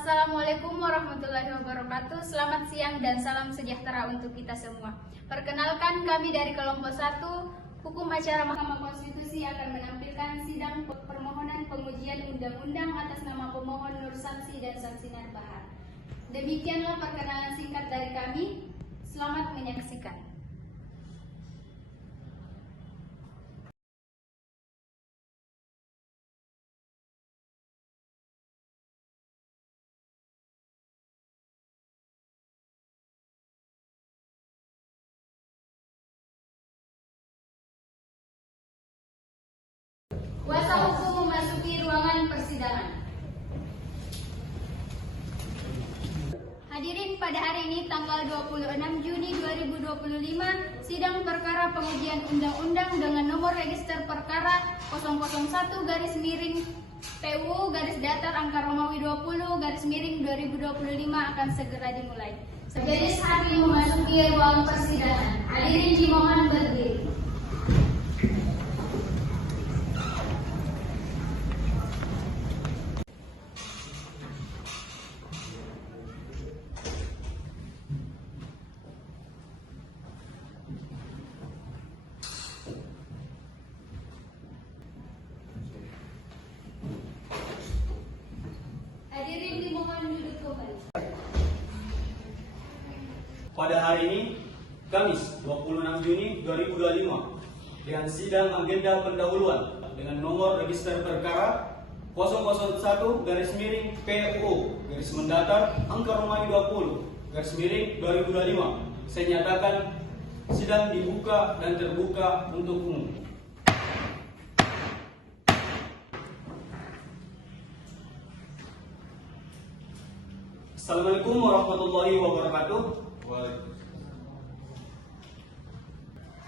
Assalamualaikum warahmatullahi wabarakatuh. Selamat siang dan salam sejahtera untuk kita semua. Perkenalkan, kami dari kelompok 1 Hukum Acara Mahkamah Konstitusi akan menampilkan sidang permohonan pengujian undang-undang atas nama pemohon Nur Samsi dan Samsinar Bahar. Demikianlah perkenalan singkat dari kami. Selamat menyaksikan. Kuasa hukum memasuki ruangan persidangan. Hadirin, pada hari ini tanggal 26 Juni 2025, sidang perkara pengujian undang-undang dengan nomor register perkara 001-PU-Datar-Romawi 20-2025 akan segera dimulai. Majelis hakim memasuki ruang persidangan. Hadirin dimohon berdiri. Hadirin dimohon duduk kembali. Pada hari ini, Kamis 26 Juni 2025, dengan sidang agenda pendahuluan dengan nomor register perkara 001-PU-Datar-Romawi 20-2025, saya nyatakan sidang dibuka dan terbuka untuk umum. Assalamualaikum warahmatullahi wabarakatuh.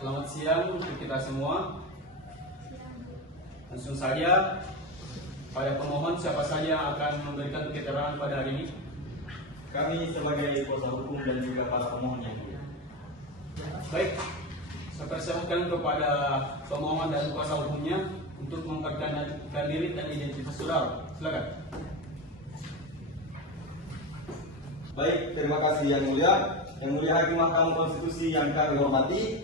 Selamat siang untuk kita semua. Langsung saja, pada pemohon siapa saja akan memberikan keterangan pada hari ini? Kami sebagai kuasa hukum dan juga para pemohon yang mulia. Baik, saya persilakan kepada pemohon dan kuasa hukumnya untuk memperkenalkan diri dan identitas saudara. Silakan. Baik, terima kasih yang mulia Hakim Mahkamah Konstitusi yang kami hormati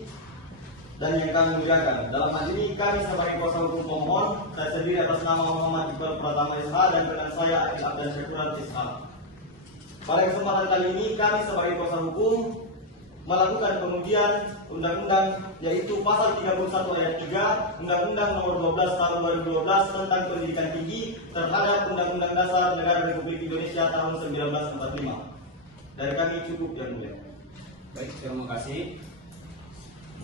dan yang kami muliakan. Dalam hal ini kami sebagai kuasa hukum pemohon, saya sendiri atas nama Muhammad Iqbal Pratama SH dan rekan saya Akil Abdan Syakuran SH. Pada kesempatan kali ini kami sebagai kuasa hukum melakukan pengujian undang-undang yaitu pasal 31 ayat 3 Undang-Undang Nomor 12 Tahun 2012 tentang Pendidikan Tinggi terhadap Undang-Undang Dasar Negara Republik Indonesia tahun 1945. Dari kami cukup yang mulia. Baik, terima kasih.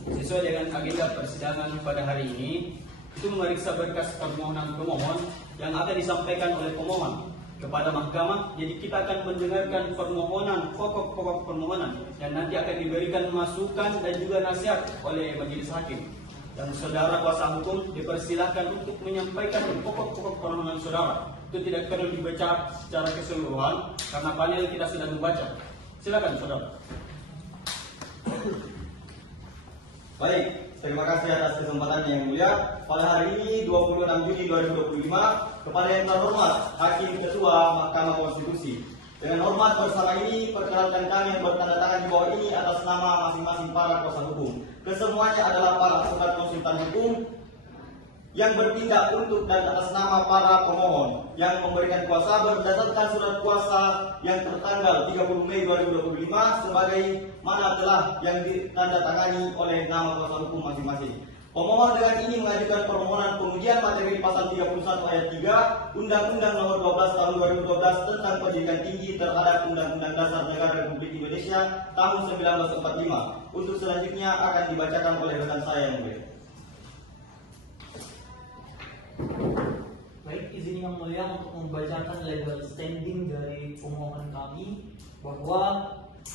Sesuai dengan agenda persidangan pada hari ini, itu memeriksa berkas permohonan pemohon yang akan disampaikan oleh pemohon kepada mahkamah. Jadi kita akan mendengarkan permohonan, pokok-pokok permohonan yang nanti akan diberikan masukan dan juga nasihat oleh majelis hakim. Dan saudara kuasa hukum dipersilahkan untuk menyampaikan pokok-pokok permohonan saudara. Itu tidak perlu dibaca secara keseluruhan karena panel kita sudah membaca. Silakan saudara. Baik, terima kasih atas kesempatan yang mulia. Pada hari ini 26 Juni 2025, kepada yang terhormat Hakim Ketua Mahkamah Konstitusi, dengan hormat bersama ini perkenalkan kami yang bertanda tangan di bawah ini atas nama masing-masing para kuasa hukum. Kesemuanya adalah para advokat konsultan hukum yang bertindak untuk dan atas nama para pemohon yang memberikan kuasa berdasarkan surat kuasa yang tertanggal 30 Mei 2025 sebagai mana telah yang ditandatangani oleh nama kuasa hukum masing-masing. Pemohon dengan ini mengajukan permohonan pengujian materi pasal 31 ayat 3 Undang-Undang Nomor 12 Tahun 2012 tentang Pendidikan Tinggi terhadap Undang-Undang Dasar Negara Republik Indonesia tahun 1945. Untuk selanjutnya akan dibacakan oleh rekan saya yang mulia. Baik, izin yang mulia untuk membacakan legal standing dari pemohon kami bahwa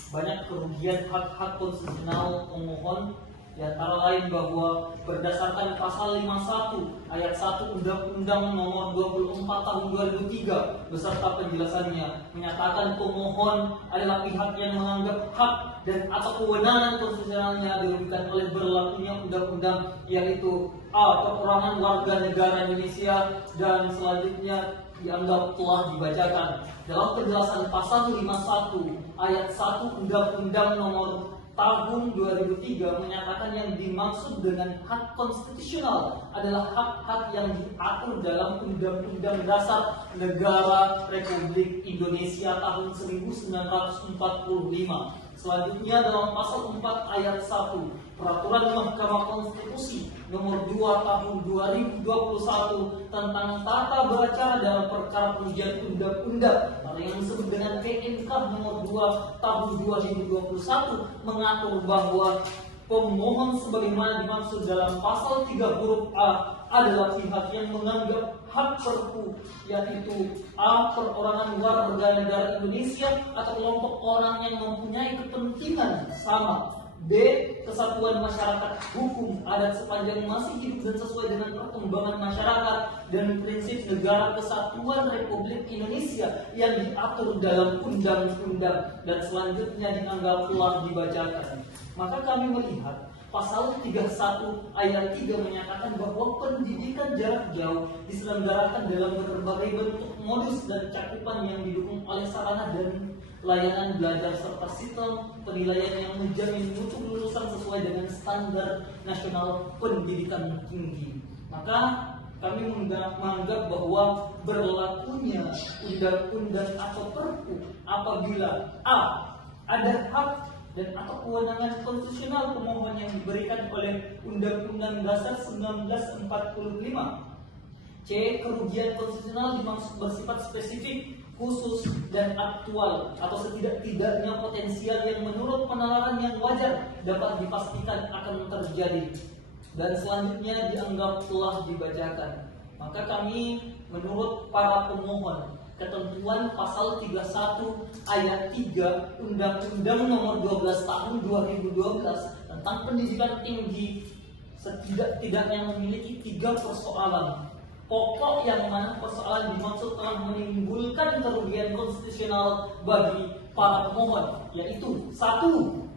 banyak kerugian hak-hak konstitusional pemohon, di antara lain bahwa berdasarkan pasal 51 ayat 1 Undang-Undang Nomor 24 Tahun 2003 beserta penjelasannya menyatakan pemohon adalah pihak yang menganggap hak dan atau kewenangan konstitusionalnya dirugikan oleh berlakunya undang-undang, yaitu A. Peperangan warga negara Indonesia, dan selanjutnya B. dianggap telah dibacakan. Dalam penjelasan pasal 51 ayat 1 Undang-Undang Nomor Tahun 2003 menyatakan yang dimaksud dengan hak konstitusional adalah hak-hak yang diatur dalam Undang-Undang Dasar Negara Republik Indonesia tahun 1945. Selanjutnya dalam pasal 4 ayat 1 Peraturan Mahkamah Konstitusi Nomor 2 Tahun 2021 tentang tata beracara dalam perkara pengujian undang-undang atau yang disebut dengan PMK Nomor 2 Tahun 2021 mengatur bahwa pemohon sebagaimana dimaksud dalam pasal 3 huruf A adalah pihak yang menganggap hak perpu, yaitu A. perorangan warga negara Indonesia atau kelompok orang yang mempunyai kepentingan sama, B. kesatuan masyarakat hukum adat sepanjang masih hidup dan sesuai dengan perkembangan masyarakat dan prinsip negara kesatuan Republik Indonesia yang diatur dalam undang-undang, dan selanjutnya dianggap telah dibacakan. Maka kami melihat pasal 31 ayat 3 menyatakan bahwa pendidikan jarak jauh diselenggarakan dalam berbagai bentuk modus dan cakupan yang didukung oleh sarana dan layanan belajar serta sistem penilaian yang menjamin mutu lulusan sesuai dengan standar nasional pendidikan tinggi. Maka kami menganggap bahwa berlakunya undang-undang atau perpu apabila A. ada hak dan atau kewenangan konstitusional pemohon yang diberikan oleh Undang-Undang Dasar 1945. C. kerugian konstitusional dimaksud bersifat spesifik, khusus, dan aktual atau setidak-tidaknya potensial yang menurut penalaran yang wajar dapat dipastikan akan terjadi, dan selanjutnya dianggap telah dibacakan. Maka kami menurut para pemohon ketentuan pasal 31 ayat 3 Undang-Undang Nomor 12 Tahun 2012 tentang pendidikan tinggi setidak-tidaknya memiliki 3 persoalan pokok, yang mana persoalan dimaksud telah menimbulkan kerugian konstitusional bagi para pemohon, yaitu 1.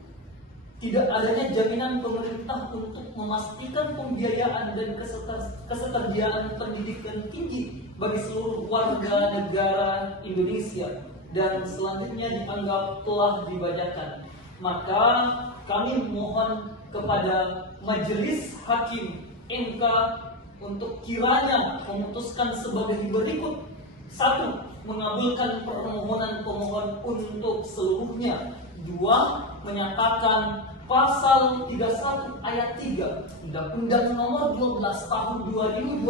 Tidak adanya jaminan pemerintah untuk memastikan pembiayaan dan ketersediaan pendidikan tinggi bagi seluruh warga negara Indonesia, dan selanjutnya dianggap telah dibacakan. Maka kami mohon kepada Majelis Hakim MK untuk kiranya memutuskan sebagai berikut: 1. Mengabulkan permohonan pemohon untuk seluruhnya. 2. Menyatakan pasal 31 ayat 3 Undang-Undang Nomor 12 Tahun 2012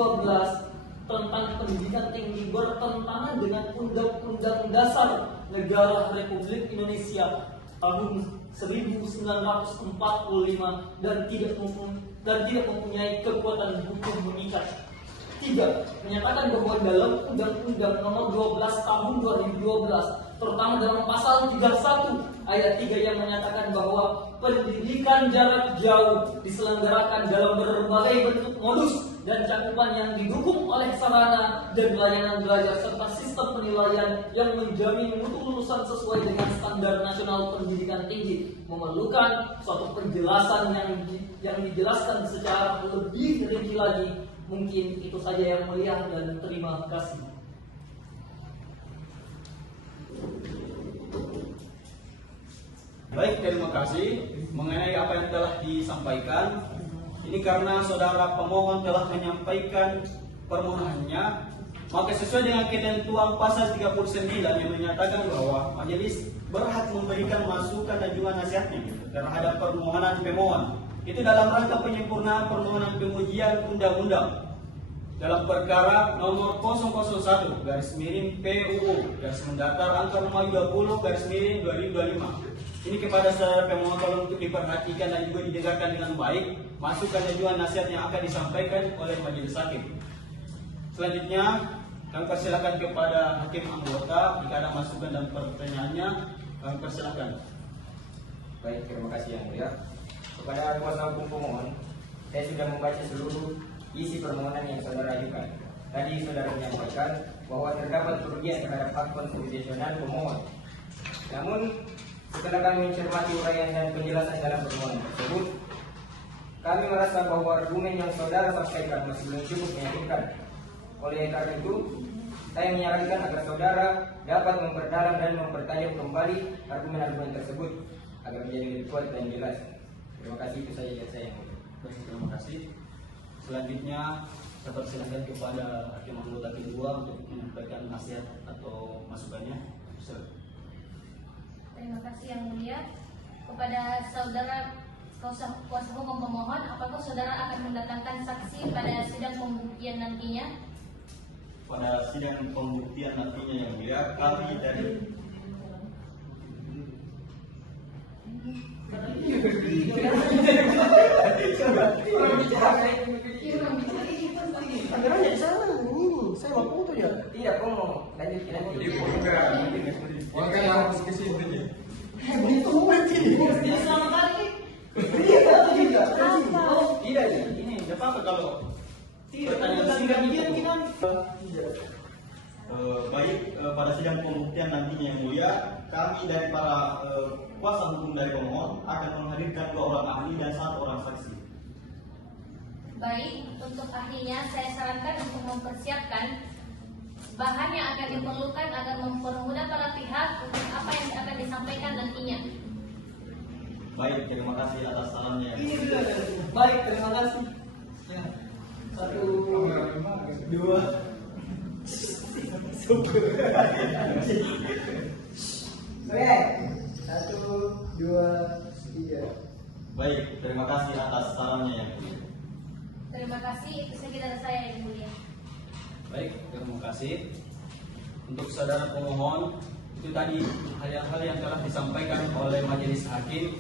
tentang pendidikan tinggi bertentangan dengan Undang-Undang Dasar Negara Republik Indonesia tahun 1945 dan tidak mempunyai kekuatan hukum mengikat. 3. Menyatakan bahwa dalam Undang-Undang Nomor 12 Tahun 2012 terutama dalam pasal 31 ayat 3 yang menyatakan bahwa pendidikan jarak jauh diselenggarakan dalam berbagai bentuk modus dan cakupan yang didukung oleh sarana dan layanan belajar serta sistem penilaian yang menjamin mutu lulusan sesuai dengan standar nasional pendidikan tinggi, memerlukan suatu penjelasan yang dijelaskan secara lebih rinci lagi. Mungkin itu saja yang mulia, dan terima kasih. Baik, terima kasih mengenai apa yang telah disampaikan. Ini karena saudara pemohon telah menyampaikan permohonannya, maka sesuai dengan ketentuan pasal 39 yang menyatakan bahwa majelis berhak memberikan masukan dan juga nasihatnya terhadap permohonan pemohon. Itu dalam rangka penyempurnaan permohonan pengujian undang-undang dalam perkara nomor 001 PUU angka nomor 20 2025. Ini kepada saudara pemohon tolong untuk diperhatikan dan juga didengarkan dengan baik masukan dan juga nasihat yang akan disampaikan oleh majelis hakim. Selanjutnya kami persilakan kepada hakim anggota jika ada masukan dan pertanyaannya, kami persilakan. Baik, terima kasih yang mulia. Kepada kuasa hukum pemohon, saya sudah membaca seluruh isi permohonan yang saudara ajukan. Tadi saudara menyampaikan bahwa terdapat kerugian terhadap hak konstitusional pemohon. Namun setelah kami mencermati uraian dan penjelasan dalam permohonan tersebut, kami merasa bahwa argumen yang saudara sampaikan masih belum cukup meyakinkan. Oleh karena itu, Saya menyarankan agar saudara dapat memperdalam dan mempertajam kembali argumen-argumen tersebut agar menjadi lebih kuat dan jelas. Terima kasih, itu saja dari saya. Baik, terima kasih. Selanjutnya saya persilakan kepada Hakim Anggota kedua untuk menyampaikan nasihat atau masukannya. Silakan. Terima kasih yang mulia. Kepada saudara kuasa hukum pemohon, apakah saudara akan mendatangkan saksi pada sidang pembuktian nantinya? Pada sidang pembuktian nantinya yang mulia, kami dari Tidak, kamu mau lanjut nanti. Tidak, ini tidak apa-apa kalau pertanyaan singkat baik pada sidang pembuktian nantinya yang mulia, kami dari para kuasa hukum dari pemohon akan menghadirkan 2 orang ahli dan 1 orang saksi. Baik, untuk ahlinya saya sarankan untuk mempersiapkan bahan yang akan diperlukan agar mempermudah para pihak untuk apa yang akan disampaikan nantinya. Baik, terima kasih atas sarannya. yang mulia. Baik, terima kasih. Ya. 1, 2. Oke, 1, 2, 3. Baik, terima kasih atas sarannya yang mulia. Terima kasih, itu saja dari saya yang mulia. Baik, terima kasih. Untuk saudara pemohon, itu tadi hal-hal yang telah disampaikan oleh majelis hakim.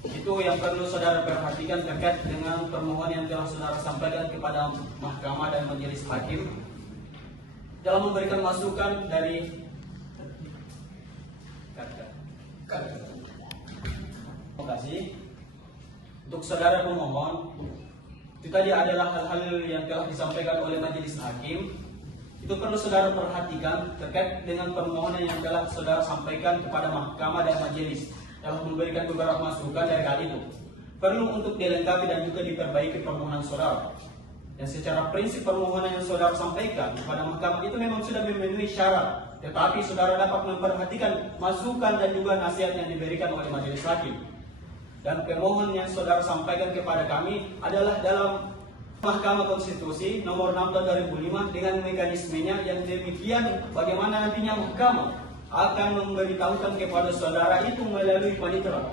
Itu yang perlu saudara perhatikan terkait dengan permohonan yang telah saudara sampaikan kepada mahkamah dan majelis hakim dalam memberikan masukan dari terima kasih. Untuk saudara pemohon, itu tadi adalah hal-hal yang telah disampaikan oleh majelis hakim. Itu perlu saudara perhatikan terkait dengan permohonan yang telah saudara sampaikan kepada mahkamah dan majelis dalam memberikan beberapa masukan dari hal itu. Perlu untuk dilengkapi dan juga diperbaiki permohonan saudara. Dan secara prinsip permohonan yang saudara sampaikan kepada mahkamah itu memang sudah memenuhi syarat, tetapi saudara dapat memperhatikan masukan dan juga nasihat yang diberikan oleh majelis hakim. Dan permohonan yang saudara sampaikan kepada kami adalah dalam Mahkamah Konstitusi nomor 6 tahun 2005 dengan mekanismenya yang demikian bagaimana nantinya mahkamah akan memberitahukan kepada saudara itu melalui panitera.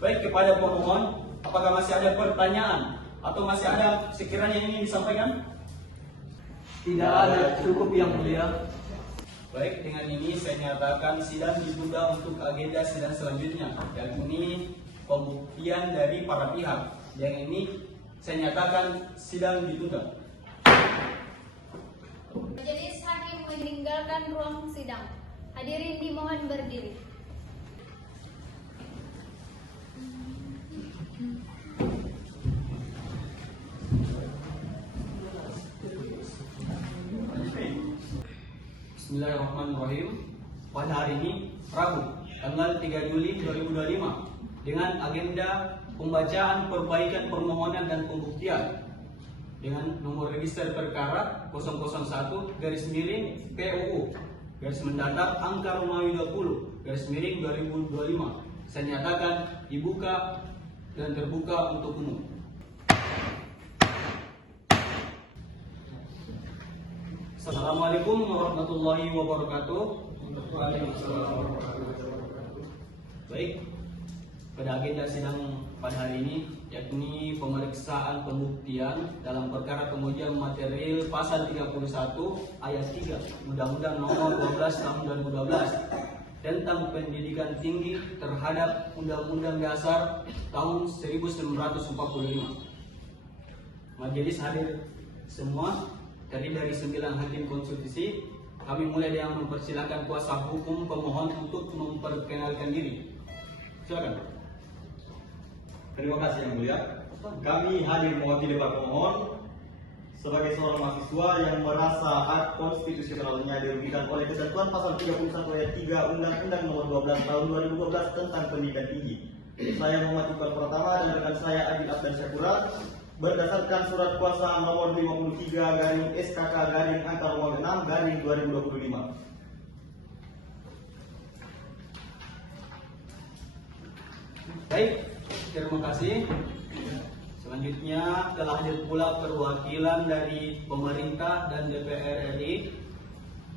Baik, kepada pemohon, apakah masih ada pertanyaan atau masih ada sekiranya yang ingin disampaikan? Tidak ada, cukup yang mulia. Baik, dengan ini saya nyatakan sidang ditunda untuk agenda sidang selanjutnya, yakni pembuktian dari para pihak. Yang ini saya nyatakan sidang ditunda. Majelis hakim meninggalkan ruang sidang. Hadirin dimohon berdiri. Bismillahirrahmanirrahim. Pada hari ini, Rabu, tanggal 3 Juli 2025, dengan agenda pembacaan perbaikan permohonan dan pembuktian dengan nomor register perkara 001/PUU angka Romawi 20/2025. Saya nyatakan dibuka dan terbuka untuk umum. Assalamualaikum warahmatullahi wabarakatuh. Baik, pada agenda sidang pada hari ini yakni pemeriksaan pembuktian dalam perkara pengujian material pasal 31 ayat 3 Undang-Undang Nomor 12 Tahun 2012 tentang pendidikan tinggi terhadap Undang-Undang Dasar tahun 1945. Majelis hadir semua, terdiri dari 9 hakim konstitusi. Kami mulai dengan mempersilakan kuasa hukum pemohon untuk memperkenalkan diri. Silakan. Terima kasih yang mulia. Kami hadir mewakili para pemohon sebagai seorang mahasiswa yang merasa hak konstitusionalnya dirugikan oleh ketentuan pasal 31 ayat 3 Undang-Undang Nomor 12 Tahun 2012 tentang pendidikan tinggi. Saya mengajukan pertama dan rekan saya Adil Abdan Syakura berdasarkan surat kuasa nomor 53 garing SKK garing angka nomor 6 garing 2025. Baik, terima kasih. Selanjutnya telah hadir pula perwakilan dari pemerintah dan DPR RI.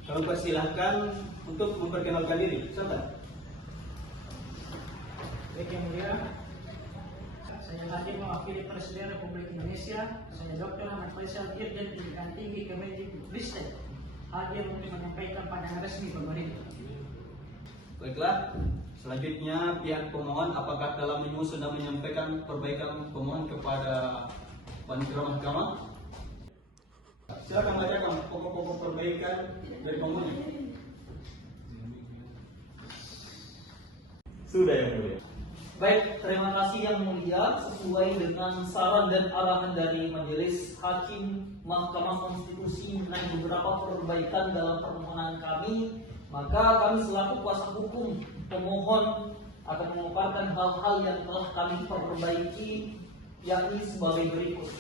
Kami persilahkan untuk memperkenalkan diri. Silakan. Baik yang mulia, saya hadir mewakili Presiden Republik Indonesia, saya Dr. Ahmad Faisal, Dirjen Pendidikan Tinggi Kemendikbudristek, hadir untuk menyampaikan pandangan resmi pemerintah. Baiklah, selanjutnya pihak pemohon apakah telah menyusun dan menyampaikan perbaikan pemohon kepada panitia mahkamah? Silakan bacakan pokok-pokok perbaikan dari pemohon. Sudah yang mulia. Baik, terima kasih yang mulia. Sesuai dengan saran dan arahan dari Majelis Hakim Mahkamah Konstitusi mengenai beberapa perbaikan dalam permohonan kami, maka kami selaku kuasa hukum pemohon akan memaparkan hal-hal yang telah kami perbaiki, yakni sebagai berikut.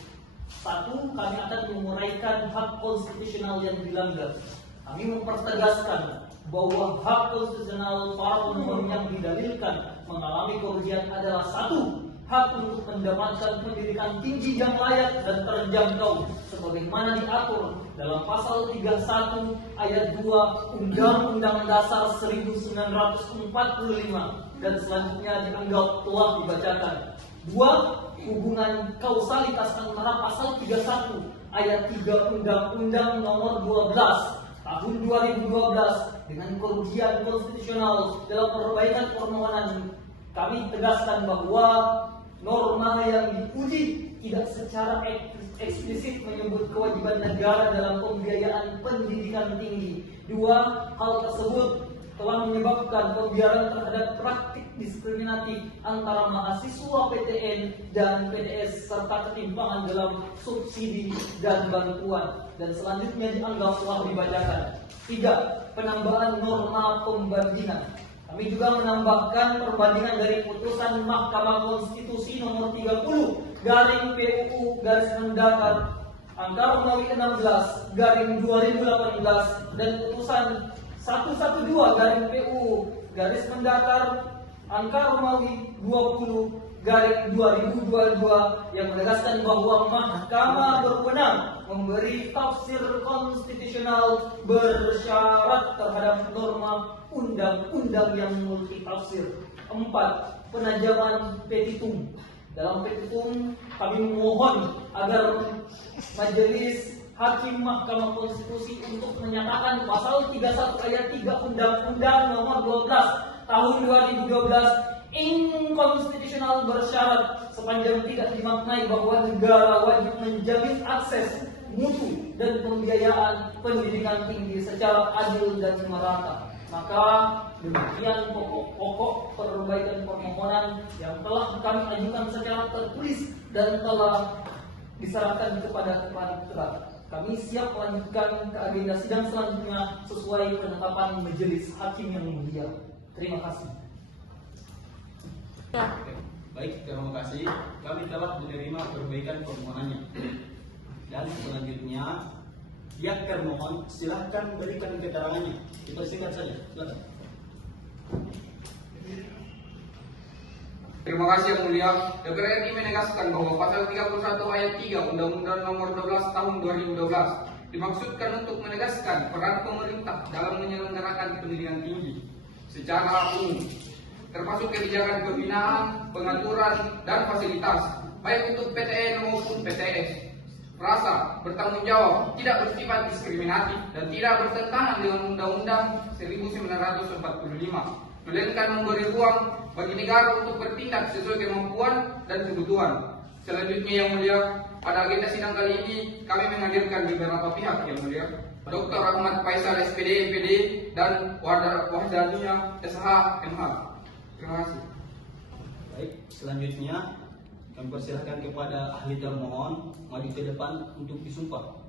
1. Kami akan menguraikan hak konstitusional yang dilanggar. Kami mempertegaskan bahwa hak konstitusional para pemohon yang didalilkan mengalami kerugian adalah 1. Hak untuk mendapatkan pendidikan tinggi yang layak dan terjangkau sebagaimana diatur dalam pasal 31 ayat 2 Undang-Undang Dasar 1945 dan selanjutnya dianggap telah dibacakan. 2. Hubungan kausalitas antara pasal 31 ayat 3 Undang-Undang Nomor 12 Tahun 2012 dengan kerugian konstitusional dalam perbaikan permohonan. Kami tegaskan bahwa norma yang diuji tidak secara eksplisit menyebut kewajiban negara dalam pembiayaan pendidikan tinggi. 2. Hal tersebut telah menyebabkan pembiaran terhadap praktik diskriminatif antara mahasiswa PTN dan PTS serta ketimpangan dalam subsidi dan bantuan. Dan selanjutnya dianggap telah dibacakan. 3. Penambahan norma pembandingan. Kami juga menambahkan perbandingan dari putusan Mahkamah Konstitusi nomor 30 garing PUU garis mendatar angka Romawi 16 garing 2018 dan putusan 112 garing PUU garis mendatar angka Romawi 20 garing 2022 yang menegaskan bahwa mahkamah berwenang memberi tafsir konstitusional bersyarat terhadap norma undang-undang yang multitafsir. 4. Penajaman petitum. Dalam petitum kami memohon agar Majelis Hakim Mahkamah Konstitusi untuk menyatakan pasal 31 ayat 3 Undang-Undang Nomor 12 Tahun 2012 inkonstitusional bersyarat sepanjang tidak dimaknai bahwa negara wajib menjamin akses mutu dan pembiayaan pendidikan tinggi secara adil dan merata. Maka demikian pokok-pokok perbaikan permohonan yang telah kami ajukan secara tertulis dan telah diserahkan kepada panitera. Kami siap melanjutkan ke agenda sidang selanjutnya sesuai penetapan Majelis Hakim yang mulia. Terima kasih. Baik, terima kasih. Kami telah menerima perbaikan permohonannya. Dan selanjutnya, pihak termohon silahkan berikan keterangannya. Dipersingkat saja, silakan. Terima kasih yang mulia. DPR RI menegaskan bahwa pasal 31 ayat 3 Undang-Undang Nomor 12 Tahun 2012 dimaksudkan untuk menegaskan peran pemerintah dalam menyelenggarakan pendidikan tinggi secara umum, termasuk kebijakan pembinaan, pengaturan, dan fasilitas, baik untuk PTN maupun PTS. Rasa bertanggung jawab, tidak bersifat diskriminatif, dan tidak bertentangan dengan Undang-Undang 1945, melainkan memberi ruang bagi negara untuk bertindak sesuai kemampuan dan kebutuhan. Selanjutnya yang mulia, pada agenda sidang kali ini kami menghadirkan beberapa pihak yang mulia. Dr. Ahmad Faisal SPD, MPD, dan Wahdania SH, MH. Terima kasih. Baik, selanjutnya kami persilahkan kepada ahli termohon maju ke depan untuk disumpah.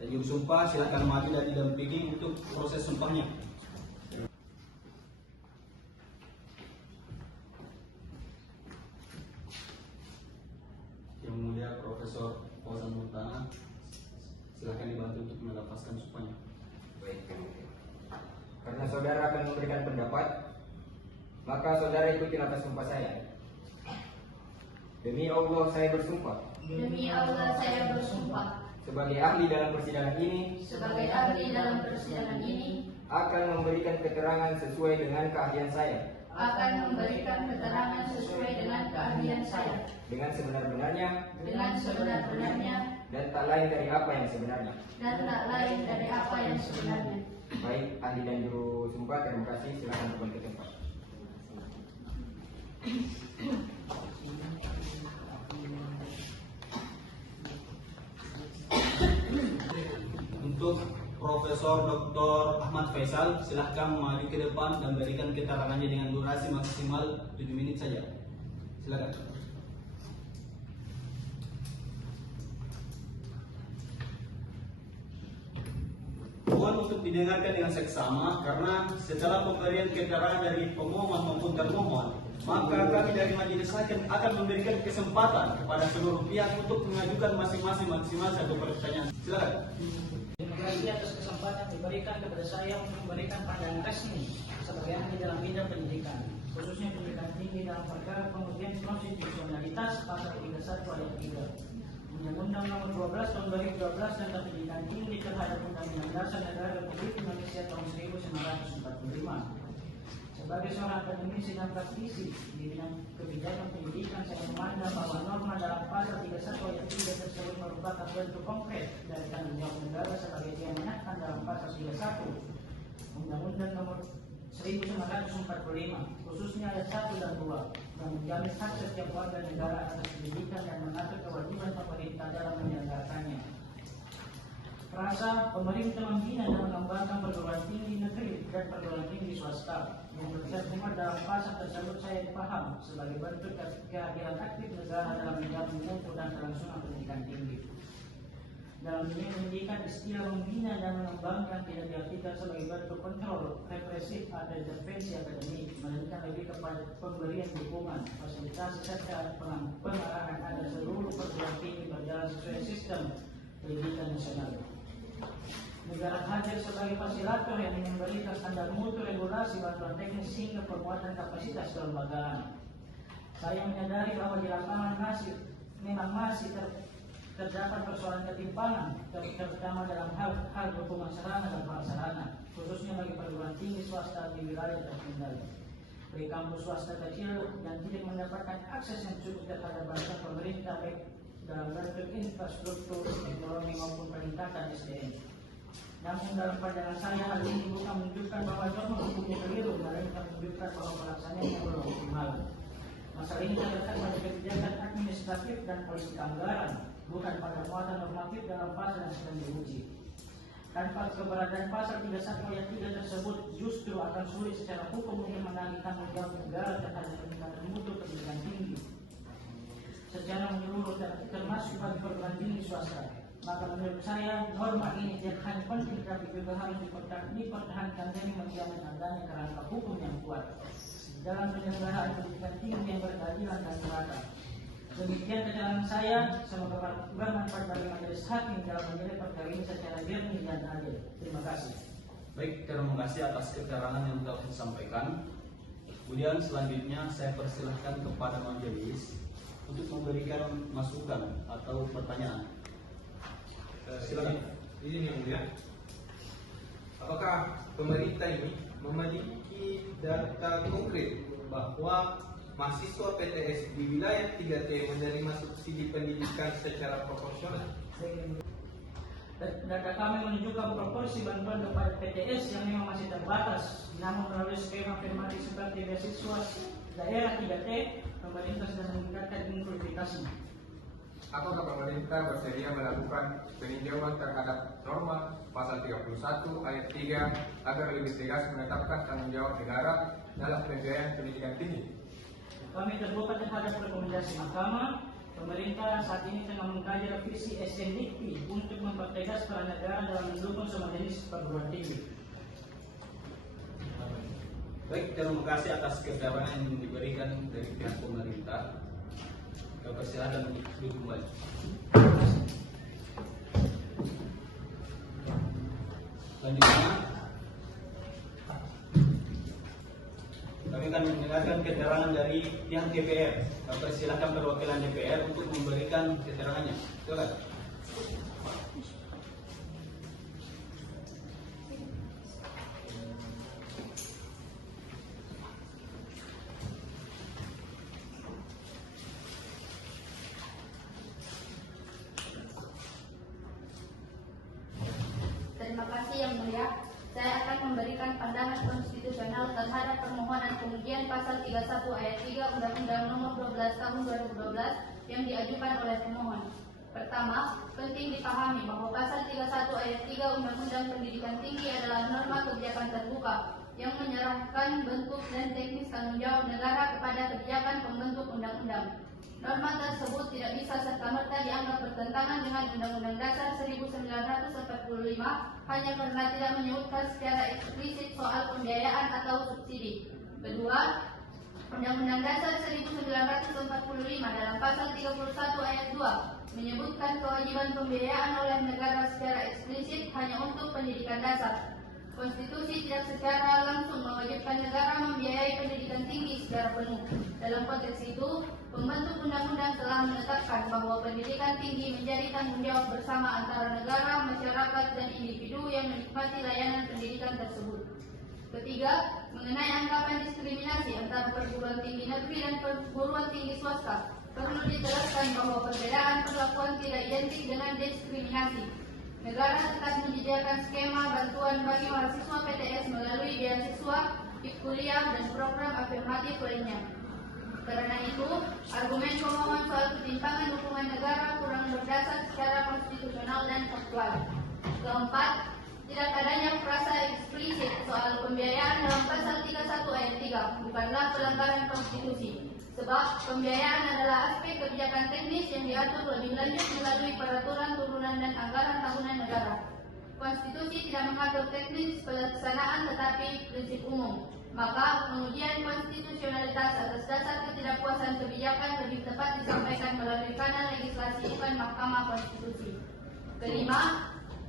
Dan juru sumpah silakan maju dan didampingi untuk proses sumpahnya. Yang mulia Profesor saudara akan memberikan pendapat, maka saudara ikuti atas sumpah saya. Demi Allah saya bersumpah Demi Allah saya bersumpah sebagai ahli dalam persidangan ini sebagai ahli dalam persidangan ini akan memberikan keterangan sesuai dengan keahlian saya akan memberikan keterangan sesuai dengan keahlian saya dengan sebenar-benarnya dengan sebenar-benarnya dan tak lain dari apa yang sebenarnya. dan tak lain dari apa yang sebenarnya. Baik, ahli dan juru sumpah, terima kasih. Silakan kembali ke tempat. Untuk Profesor Dr. Ahmad Faisal, silahkan maju ke depan dan berikan keterangannya dengan durasi maksimal 7 menit saja. Silakan. Mohon untuk didengarkan dengan seksama karena setelah pemberian keterangan dari pemohon maupun termohon, maka kami dari majelis hakim akan memberikan kesempatan kepada seluruh pihak untuk mengajukan masing-masing maksimal 1 pertanyaan. Silakan. Terima kasih atas kesempatan diberikan kepada saya untuk memberikan pandangan resmi sebagai ahli dalam bidang pendidikan, khususnya pendidikan tinggi dalam perkara pengujian konstitusionalitas pasal 31 ayat 3 Undang-Undang Nomor 12 Tahun 2012 tentang Pendidikan Tinggi terhadap Undang-Undang Dasar Negara Republik Indonesia tahun 1945. Sebagai seorang akademisi dan praktisi di bidang kebijakan pendidikan, saya memandang bahwa norma dalam pasal 31 ayat 3 tersebut merupakan bentuk konkret dari tanggung jawab negara sebagai dia menetapkan dalam pasal 31 Undang-Undang Nomor 1945, khususnya ayat 1 dan 2, yang menjamin hak setiap warga negara atas pendidikan dan mengatur kewajiban pemerintah dalam menyelenggarakannya. Rasa pemerintah membina dan mengembangkan perguruan tinggi negeri dan perguruan tinggi swasta yang tercantum dalam pasal tersebut saya paham sebagai bentuk kehadiran aktif negara dalam menjamin mutu dan kelangsungan pendidikan tinggi. Dalam dunia pendidikan, istilah membina dan mengembangkan tidak diartikan sebagai bentuk kontrol, represif atau intervensi akademik, melainkan lebih kepada pemberian dukungan, fasilitasi serta pengarahan agar seluruh perguruan tinggi berjalan sesuai sistem pendidikan nasional. Negara hadir sebagai fasilitator yang memberikan standar mutu, regulasi, bantuan teknis hingga penguatan kapasitas kelembagaan. Saya menyadari bahwa di lapangan memang masih terdapat persoalan ketimpangan, terutama dalam hal dukungan sarana dan prasarana, khususnya bagi perguruan tinggi swasta di wilayah tertinggal. Bagi kampus swasta kecil dan tidak mendapatkan akses yang cukup terhadap bantuan pemerintah baik dalam bentuk infrastruktur, ekonomi maupun peningkatan SDM. Namun dalam pandangan saya hal ini bukan menunjukkan bahwa norma hukumnya keliru, melainkan menunjukkan bahwa pelaksanaannya belum optimal. Masalah ini terletak pada kebijakan administratif dan politik anggaran, bukan pada muatan normatif dalam pasal yang sedang diuji. Tanpa keberadaan pasal 31 ayat 3 tersebut justru akan sulit secara hukum untuk menagih tanggung jawab negara terhadap peningkatan mutu pendidikan tinggi secara menyeluruh termasuk bagi perguruan tinggi swasta. Maka menurut saya norma ini tidak hanya penting tapi juga harus dipertahankan demi menjamin adanya kerangka hukum yang kuat dalam penyelenggaraan pendidikan tinggi yang berkeadilan dan merata. Demikian keterangan saya, semoga bermanfaat bagi majelis hakim dalam menilai perkara ini secara jernih dan adil. Terima kasih. Baik, terima kasih atas keterangan yang telah disampaikan. Kemudian selanjutnya saya persilahkan kepada majelis untuk memberikan masukan atau pertanyaan. Silakan. Izin yang mulia. Apakah pemerintah ini memiliki data konkret bahwa mahasiswa PTS di wilayah 3T menerima subsidi pendidikan secara proporsional? Data kami menunjukkan proporsi bantuan kepada PTS yang memang masih terbatas. Namun melalui skema afirmatif seperti beasiswa daerah 3T, pemerintah sudah meningkatkan inklusivitasnya. Apakah pemerintah bersedia melakukan peninjauan terhadap norma pasal 31 ayat 3 agar lebih tegas menetapkan tanggung jawab negara dalam pembiayaan pendidikan tinggi? Kami terbuka terhadap rekomendasi mahkamah. Pemerintah saat ini tengah mengkaji revisi SNDP untuk mempertegas peran negara dalam mendukung semua jenis perguruan tinggi. Baik, terima kasih atas keterangan yang diberikan dari pihak pemerintah. Persilakan untuk duduk kembali. Selanjutnya mendengarkan keterangan dari pihak DPR. Kami persilakan perwakilan DPR untuk memberikan keterangannya. Silakan. Terima kasih Yang Mulia. Saya akan memberikan pandangan konstitusional terhadap permohonan pengujian pasal 31 ayat 3 Undang-Undang Nomor 12 Tahun 2012 yang diajukan oleh pemohon. Pertama, penting dipahami bahwa pasal 31 ayat 3 Undang-Undang Pendidikan Tinggi adalah norma kebijakan terbuka yang menyerahkan bentuk dan teknis tanggung jawab negara kepada kebijakan pembentuk undang-undang. Norma tersebut tidak bisa serta-merta dianggap bertentangan dengan Undang-Undang Dasar 1945 hanya karena tidak menyebutkan secara eksplisit soal pembiayaan atau subsidi. Kedua, Undang-Undang Dasar 1945 dalam pasal 31 ayat 2 menyebutkan kewajiban pembiayaan oleh negara secara eksplisit hanya untuk pendidikan dasar. Konstitusi tidak secara langsung mewajibkan negara membiayai pendidikan tinggi secara penuh. Dalam konteks itu, pembentuk undang-undang telah menetapkan bahwa pendidikan tinggi menjadi tanggung jawab bersama antara negara, masyarakat, dan individu yang menikmati layanan pendidikan tersebut. Ketiga, mengenai anggapan diskriminasi antara perguruan tinggi negeri dan perguruan tinggi swasta, perlu dijelaskan bahwa perbedaan perlakuan tidak identik dengan diskriminasi. Negara tetap menyediakan skema bantuan bagi mahasiswa PTS melalui beasiswa, kuliah, dan program afirmatif lainnya. Karena itu, argumen pemohon soal ketimpangan dukungan negara kurang berdasar secara konstitusional dan faktual. Keempat, tidak adanya frasa eksplisit soal pembiayaan dalam pasal 31 ayat 3 bukanlah pelanggaran konstitusi. Sebab pembiayaan adalah aspek kebijakan teknis yang diatur lebih lanjut melalui peraturan turunan dan anggaran tahunan negara. Konstitusi tidak mengatur teknis pelaksanaan tetapi prinsip umum. Maka pengujian konstitusionalitas atas dasar ketidakpuasan kebijakan lebih tepat disampaikan melalui kanal legislasi bukan Mahkamah Konstitusi. Kelima,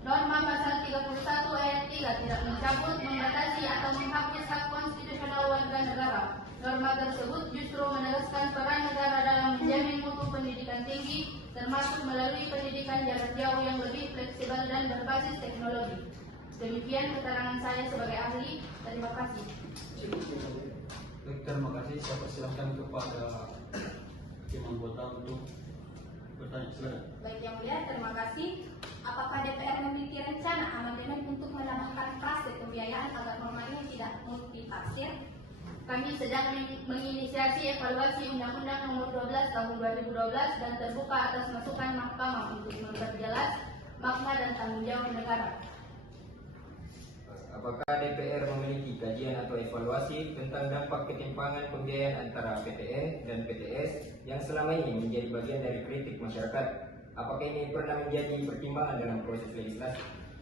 norma pasal 31 ayat 3 tidak mencabut, membatasi atau menghapus hak konstitusional warga negara. Norma tersebut justru menegaskan peran negara dalam menjamin mutu pendidikan tinggi, termasuk melalui pendidikan jarak jauh yang lebih fleksibel dan berbasis teknologi. Demikian keterangan saya sebagai ahli. Terima kasih. Terima kasih. Saya persilahkan kepada tim anggota untuk bertanya. Silakan. Baik Yang Mulia, terima kasih. Apakah DPR memiliki rencana amandemen untuk menambahkan frase pembiayaan agar norma ini tidak multitafsir? Kami sedang menginisiasi evaluasi Undang-Undang Nomor 12 Tahun 2012 dan terbuka atas masukan Mahkamah untuk memperjelas makna dan tanggung jawab negara. Apakah DPR memiliki kajian atau evaluasi tentang dampak ketimpangan pembiayaan antara PTN dan PTS yang selama ini menjadi bagian dari kritik masyarakat? Apakah ini pernah menjadi pertimbangan dalam proses legislasi?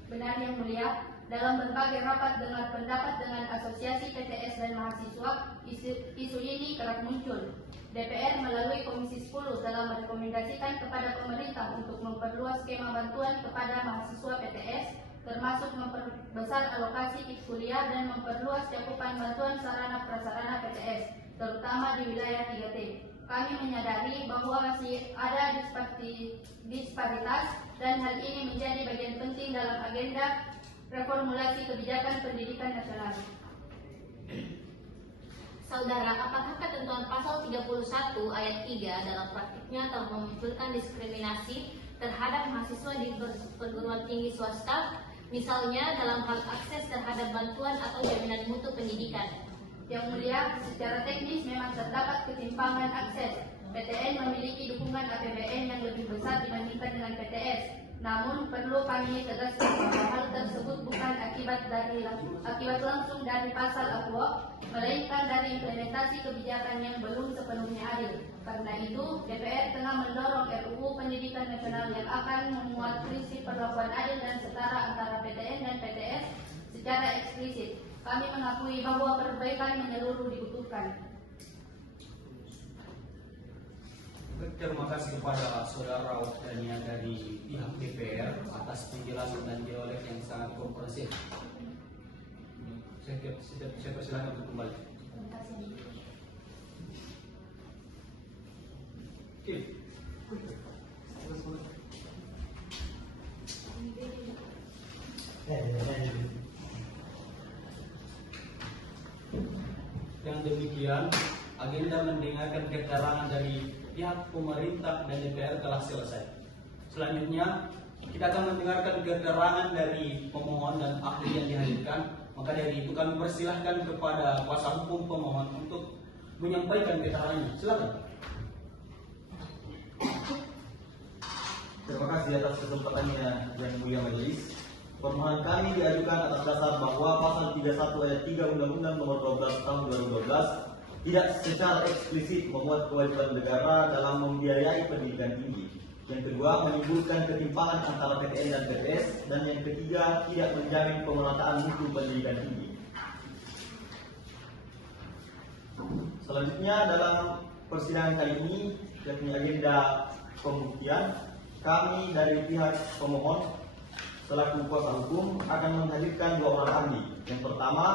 Benar Yang Mulia, dalam berbagai rapat dengar pendapat dengan Asosiasi PTS dan Mahasiswa, isu ini kerap muncul. DPR melalui Komisi 10 telah merekomendasikan kepada pemerintah untuk memperluas skema bantuan kepada mahasiswa PTS, termasuk memperbesar alokasi kuliah dan memperluas cakupan bantuan sarana prasarana PTS, terutama di wilayah 3T. Kami menyadari bahwa masih ada disparitas dan hal ini menjadi bagian penting dalam agenda reformulasi kebijakan pendidikan nasional. Saudara, apakah ketentuan pasal 31 ayat 3 dalam praktiknya telah memunculkan diskriminasi terhadap mahasiswa di perguruan tinggi swasta, misalnya dalam hal akses terhadap bantuan atau jaminan mutu pendidikan? Yang Mulia, secara teknis memang terdapat ketimpangan akses. PTN memiliki dukungan APBN yang lebih besar dibandingkan dengan PTS. Namun perlu kami tegaskan bahwa hal tersebut bukan akibat langsung dari pasal AKUO, melainkan dari implementasi kebijakan yang belum sepenuhnya adil. Karena itu, DPR tengah mendorong RUU Pendidikan Nasional yang akan memuat prinsip perlakuan adil dan setara antara PTN dan PTS secara eksplisit. Kami mengakui bahwa perbaikan menyeluruh dibutuhkan. Terima kasih kepada saudara Oktania dari pihak DPR atas penjelasan dan dialog yang sangat komprehensif. Saya persilakan untuk kembali. Terima kasih. Oke. Yang demikian, agenda mendengarkan keterangan dari pihak pemerintah dan DPR telah selesai. Selanjutnya, kita akan mendengarkan keterangan dari pemohon dan ahli yang dihadirkan. Maka dari itu kami persilahkan kepada kuasa hukum pemohon untuk menyampaikan keterangannya. Silakan. Terima kasih atas kesempatannya yang mulia majelis. Permohonan kami diajukan atas dasar bahwa pasal 31 ayat 3 Undang-Undang Nomor 12 Tahun 2012 tidak secara eksplisit memuat kewajiban negara dalam membiayai pendidikan tinggi. Yang kedua, menimbulkan ketimpangan antara PTN dan PTS, dan yang ketiga, tidak menjamin pemerataan mutu pendidikan tinggi. Selanjutnya dalam persidangan kali ini, yakni agenda pembuktian, kami dari pihak pemohon selaku kuasa hukum akan menghadirkan dua orang ahli. Yang pertama,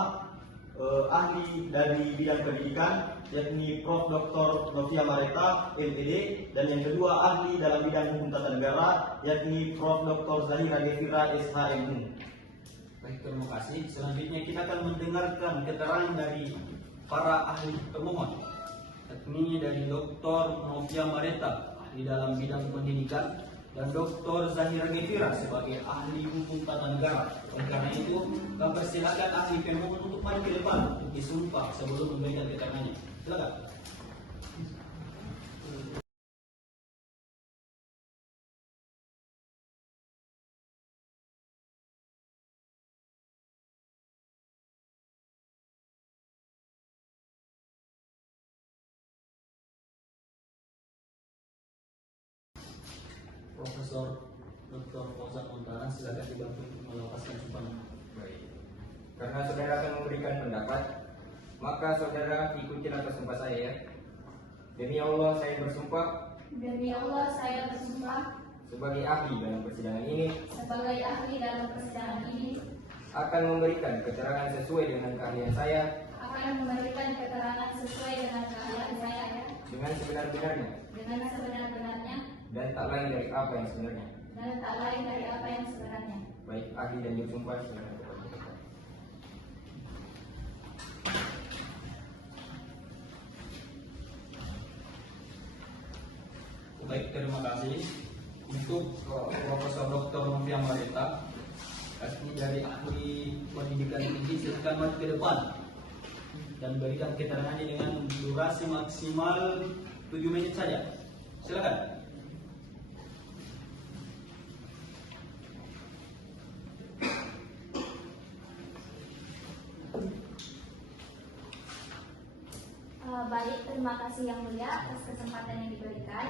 ahli dari bidang pendidikan, yakni Prof. Dr. Novia Mareta, LPD, dan yang kedua ahli dalam bidang hukum tata negara, yakni Prof. Dr. Zahira Gefira, SHMU. Baik, terima kasih. Selanjutnya kita akan mendengarkan keterangan dari para ahli pemohon, yakni dari Dr. Novia Mareta, ahli dalam bidang pendidikan, dan Dr. Zahira Gefira sebagai ahli hukum tata negara. Oleh karena itu, kami persilakan ahli pemohon untuk maju ke depan untuk disumpah sebelum memberikan keterangannya. Silakan. Profesor Dr. Fauzan Montana, silakan dibantu melepaskan sumpahnya. Baik. Karena saudara akan memberikan pendapat, maka saudara ikuti atas sumpah saya ya. Demi Allah saya bersumpah Demi Allah saya bersumpah sebagai ahli dalam persidangan ini sebagai ahli dalam persidangan ini akan memberikan keterangan sesuai dengan keahlian saya akan memberikan keterangan sesuai dengan keahlian saya dengan sebenar-benarnya dengan sebenar-benarnya dan tak lain dari apa yang sebenarnya. dan tak lain dari apa yang sebenarnya. Baik, ahli dan bersumpah silakan kepada kita. Baik, terima kasih untuk Profesor Dr. Novia Mareta, yakni dari ahli pendidikan tinggi. Silakan maju ke depan dan berikan keterangannya dengan durasi maksimal 7 menit saja. Silakan. Baik, terima kasih yang mulia atas kesempatan yang diberikan.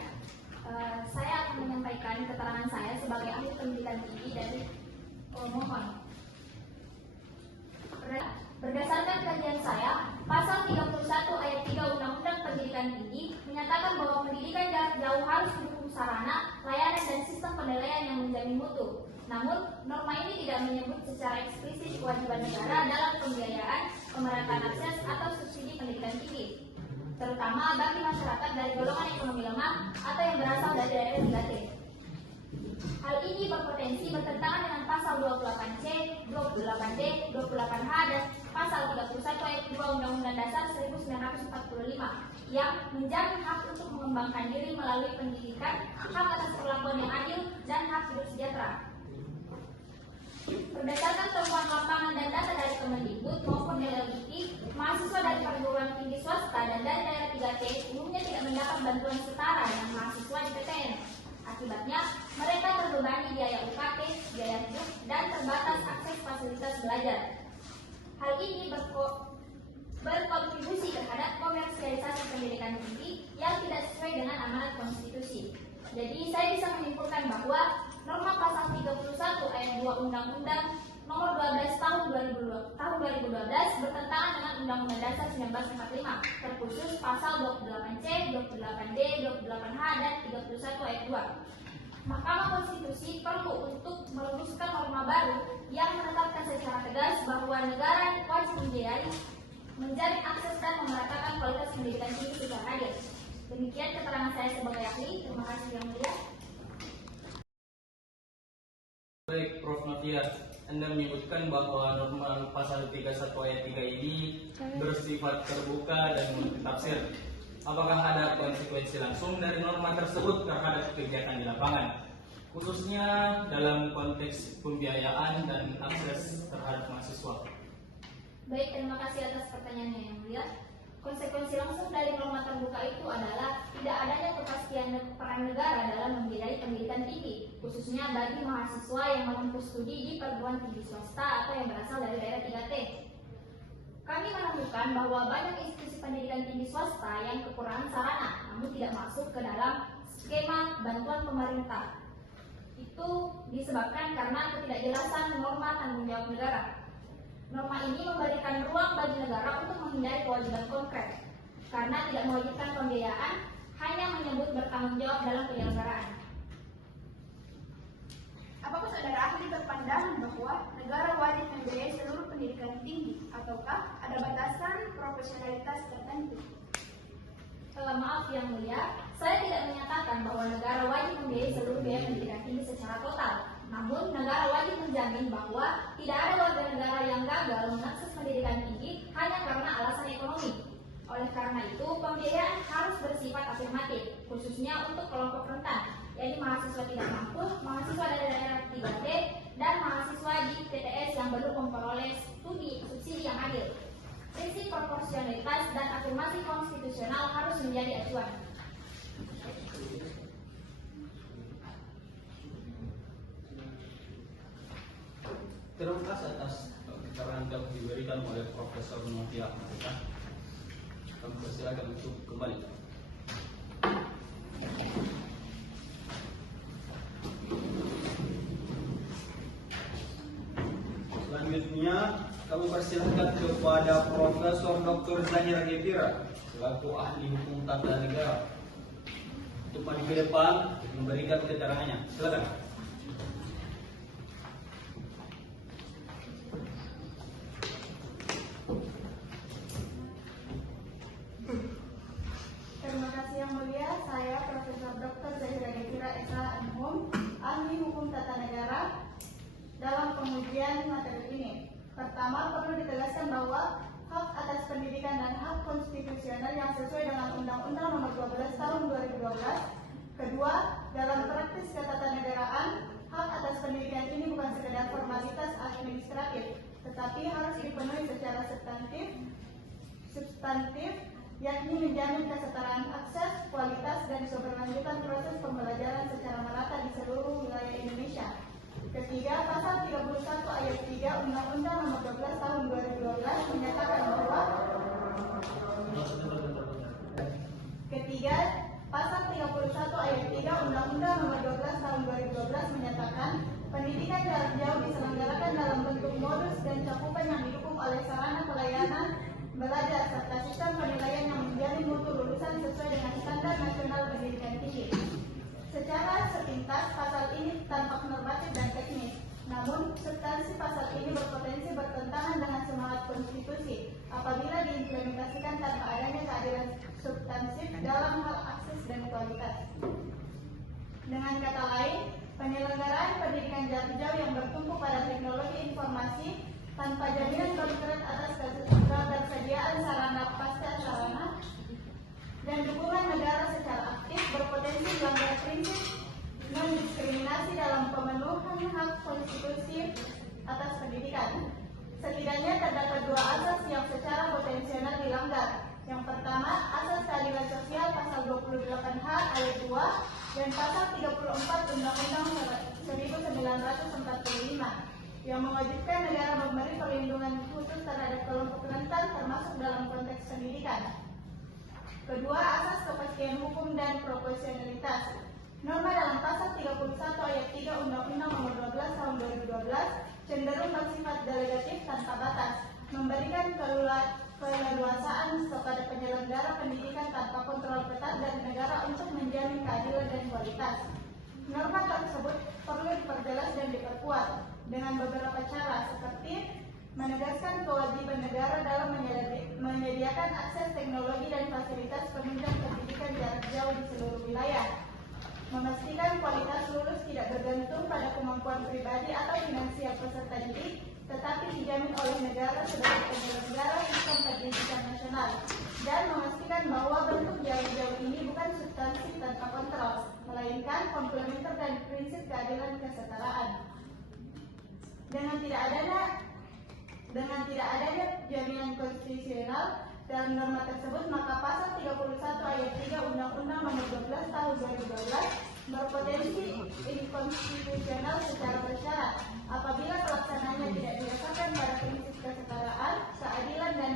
Saya akan menyampaikan keterangan saya sebagai ahli pendidikan tinggi dari pemohon. Berdasarkan kajian saya, pasal 31 ayat 3 Undang-Undang Pendidikan Tinggi menyatakan bahwa pendidikan jarak jauh harus mendukung sarana, layanan, dan sistem penilaian yang menjamin mutu. Namun, norma ini tidak menyebut secara eksplisit kewajiban negara dalam pembiayaan, pemerataan akses, atau subsidi pendidikan tinggi, terutama bagi masyarakat dari golongan ekonomi lemah atau yang berasal dari daerah 3T. Hal ini berpotensi bertentangan dengan pasal 28C, 28D, 28H, dan pasal 31 ayat 2 Undang-Undang Dasar 1945 yang menjamin hak untuk mengembangkan diri melalui pendidikan, hak atas perlakuan yang adil, dan hak hidup sejahtera. Berdasarkan temuan lapangan dan data dari Kemendikbud maupun LLIT, mahasiswa dari perguruan tinggi swasta dan dari daerah 3T umumnya tidak mendapat bantuan setara dengan mahasiswa di PTN. Akibatnya, mereka terbebani biaya UKT, biaya hidup, dan terbatas akses fasilitas belajar. Hal ini berkontribusi terhadap komersialisasi pendidikan tinggi yang tidak sesuai dengan amanat konstitusi. Jadi, saya bisa menyimpulkan bahwa norma pasal 31 ayat 2 Undang-Undang Nomor 12 Tahun 2012 bertentangan dengan Undang-Undang Dasar 1945, terkhusus pasal 28C, 28D, 28H, dan 31 ayat 2. Mahkamah Konstitusi perlu untuk merumuskan norma baru yang menetapkan secara tegas bahwa negara wajib menjamin akses dan memeratakan kualitas pendidikan tinggi secara adil. Demikian keterangan saya sebagai ahli. Terima kasih yang mulia. Baik, Prof. Novia, Anda menyebutkan bahwa norma pasal 31 ayat 3 ini bersifat terbuka dan multitafsir. Apakah ada konsekuensi langsung dari norma tersebut terhadap kegiatan di lapangan, khususnya dalam konteks pembiayaan dan akses terhadap mahasiswa? Baik, terima kasih atas pertanyaannya yang mulia. Konsekuensi langsung dari norma terbuka itu adalah tidak adanya kepastian peran negara dalam membiayai pendidikan tinggi, khususnya bagi mahasiswa yang menempuh studi di perguruan tinggi swasta atau yang berasal dari daerah 3T. Kami menemukan bahwa banyak institusi pendidikan tinggi swasta yang kekurangan sarana, namun tidak masuk ke dalam skema bantuan pemerintah. Itu disebabkan karena ketidakjelasan norma tanggung jawab negara. Norma ini memberikan ruang bagi negara untuk menghindari kewajiban konkret, karena tidak mewajibkan pembiayaan, hanya menyebut bertanggung jawab dalam penyelenggaraan. Apakah saudara ahli berpandangan bahwa negara wajib membiayai seluruh pendidikan tinggi, ataukah ada batasan profesionalitas tertentu? Maaf yang mulia, saya tidak menyatakan bahwa negara wajib membiayai seluruh biaya pendidikan tinggi secara total. Namun, negara wajib menjamin bahwa tidak ada warga negara yang gagal mengakses pendidikan tinggi hanya karena alasan ekonomi. Oleh karena itu, pembiayaan harus bersifat afirmatif, khususnya untuk kelompok rentan, yaitu mahasiswa tidak mampu, mahasiswa dari daerah 3T, dan mahasiswa di PTS yang belum memperoleh studi subsidi yang adil. Prinsip proporsionalitas dan afirmasi konstitusional harus menjadi acuan. Terima kasih atas keterangan yang diberikan oleh Profesor Novia. Kami persilakan untuk kembali. Selanjutnya kami persilakan kepada Profesor Dr. Zahira Gevira selaku ahli hukum tata negara untuk maju ke depan memberikan keterangannya. Silakan. Terima kasih yang mulia, saya Profesor Dr. Zahira Gevira SH.M.Hum, ahli hukum tata negara. Dalam pengujian materi ini, pertama perlu ditegaskan bahwa hak atas pendidikan dan hak konstitusional yang sesuai dengan Undang-Undang Nomor 12 Tahun 2012. Kedua, dalam praktis ketatanegaraan, hak atas pendidikan ini bukan sekedar formalitas administratif, tetapi harus dipenuhi secara substantif, yakni menjamin kesetaraan akses, kualitas, dan keberlanjutan proses pembelajaran secara merata di seluruh wilayah Indonesia. Ketiga, pasal 31 ayat 3 Undang-Undang Nomor 12 Tahun 2012 menyatakan bahwa pasal 31 ayat 3 Undang-Undang Nomor 12 Tahun 2012 menyatakan pendidikan jarak jauh diselenggarakan dalam bentuk modus dan cakupan yang didukung oleh sarana pelayanan belajar serta sistem penilaian yang menjamin mutu lulusan sesuai dengan standar nasional pendidikan tinggi. Secara sepintas, pasal ini tampak normatif dan teknis, namun substansi pasal ini berpotensi bertentangan dengan semangat konstitusi apabila diimplementasikan tanpa adanya keadilan substansif dalam hal akses dan kualitas. Dengan kata lain, penyelenggaraan pendidikan jarak jauh yang bertumpu pada teknologi informasi tanpa jaminan konkret atas ketersediaan sarana pasca sarana dan dukungan negara secara aktif berpotensi melanggar prinsip non-diskriminasi dalam pemenuhan hak konstitusi atas pendidikan. Setidaknya terdapat dua asas yang secara potensial dilanggar. Yang pertama, asas keadilan sosial pasal 28H ayat 2 dan pasal 34 Undang-Undang 1945 yang mewajibkan negara memberi perlindungan khusus terhadap kelompok rentan termasuk dalam konteks pendidikan. Kedua, asas kepastian hukum dan proporsionalitas. Norma dalam pasal 31 ayat 3 Undang-Undang Nomor 12 Tahun 2012 cenderung bersifat delegatif tanpa batas, memberikan keleluasaan kepada penyelenggara pendidikan tanpa kontrol ketat dari negara untuk menjamin keadilan dan kualitas. Norma tersebut perlu diperjelas dan diperkuat dengan beberapa cara, seperti menegaskan kewajiban negara dalam menyediakan akses teknologi dan fasilitas penunjang pendidikan jarak jauh di seluruh wilayah. Memastikan kualitas lulus tidak bergantung pada kemampuan pribadi atau finansial peserta didik, tetapi dijamin oleh negara sebagai penyelenggara sistem pendidikan nasional. Dan memastikan bahwa bentuk jauh-jauh ini bukan substansi tanpa kontrol, melainkan komplementer dan prinsip keadilan kesetaraan. Dengan tidak adanya jaminan konstitusional dalam norma tersebut, maka pasal 31 ayat 3 Undang-Undang Nomor 12 Tahun 2012 berpotensi inkonstitusional secara bersyarat apabila pelaksananya tidak didasarkan pada prinsip kesetaraan, keadilan, dan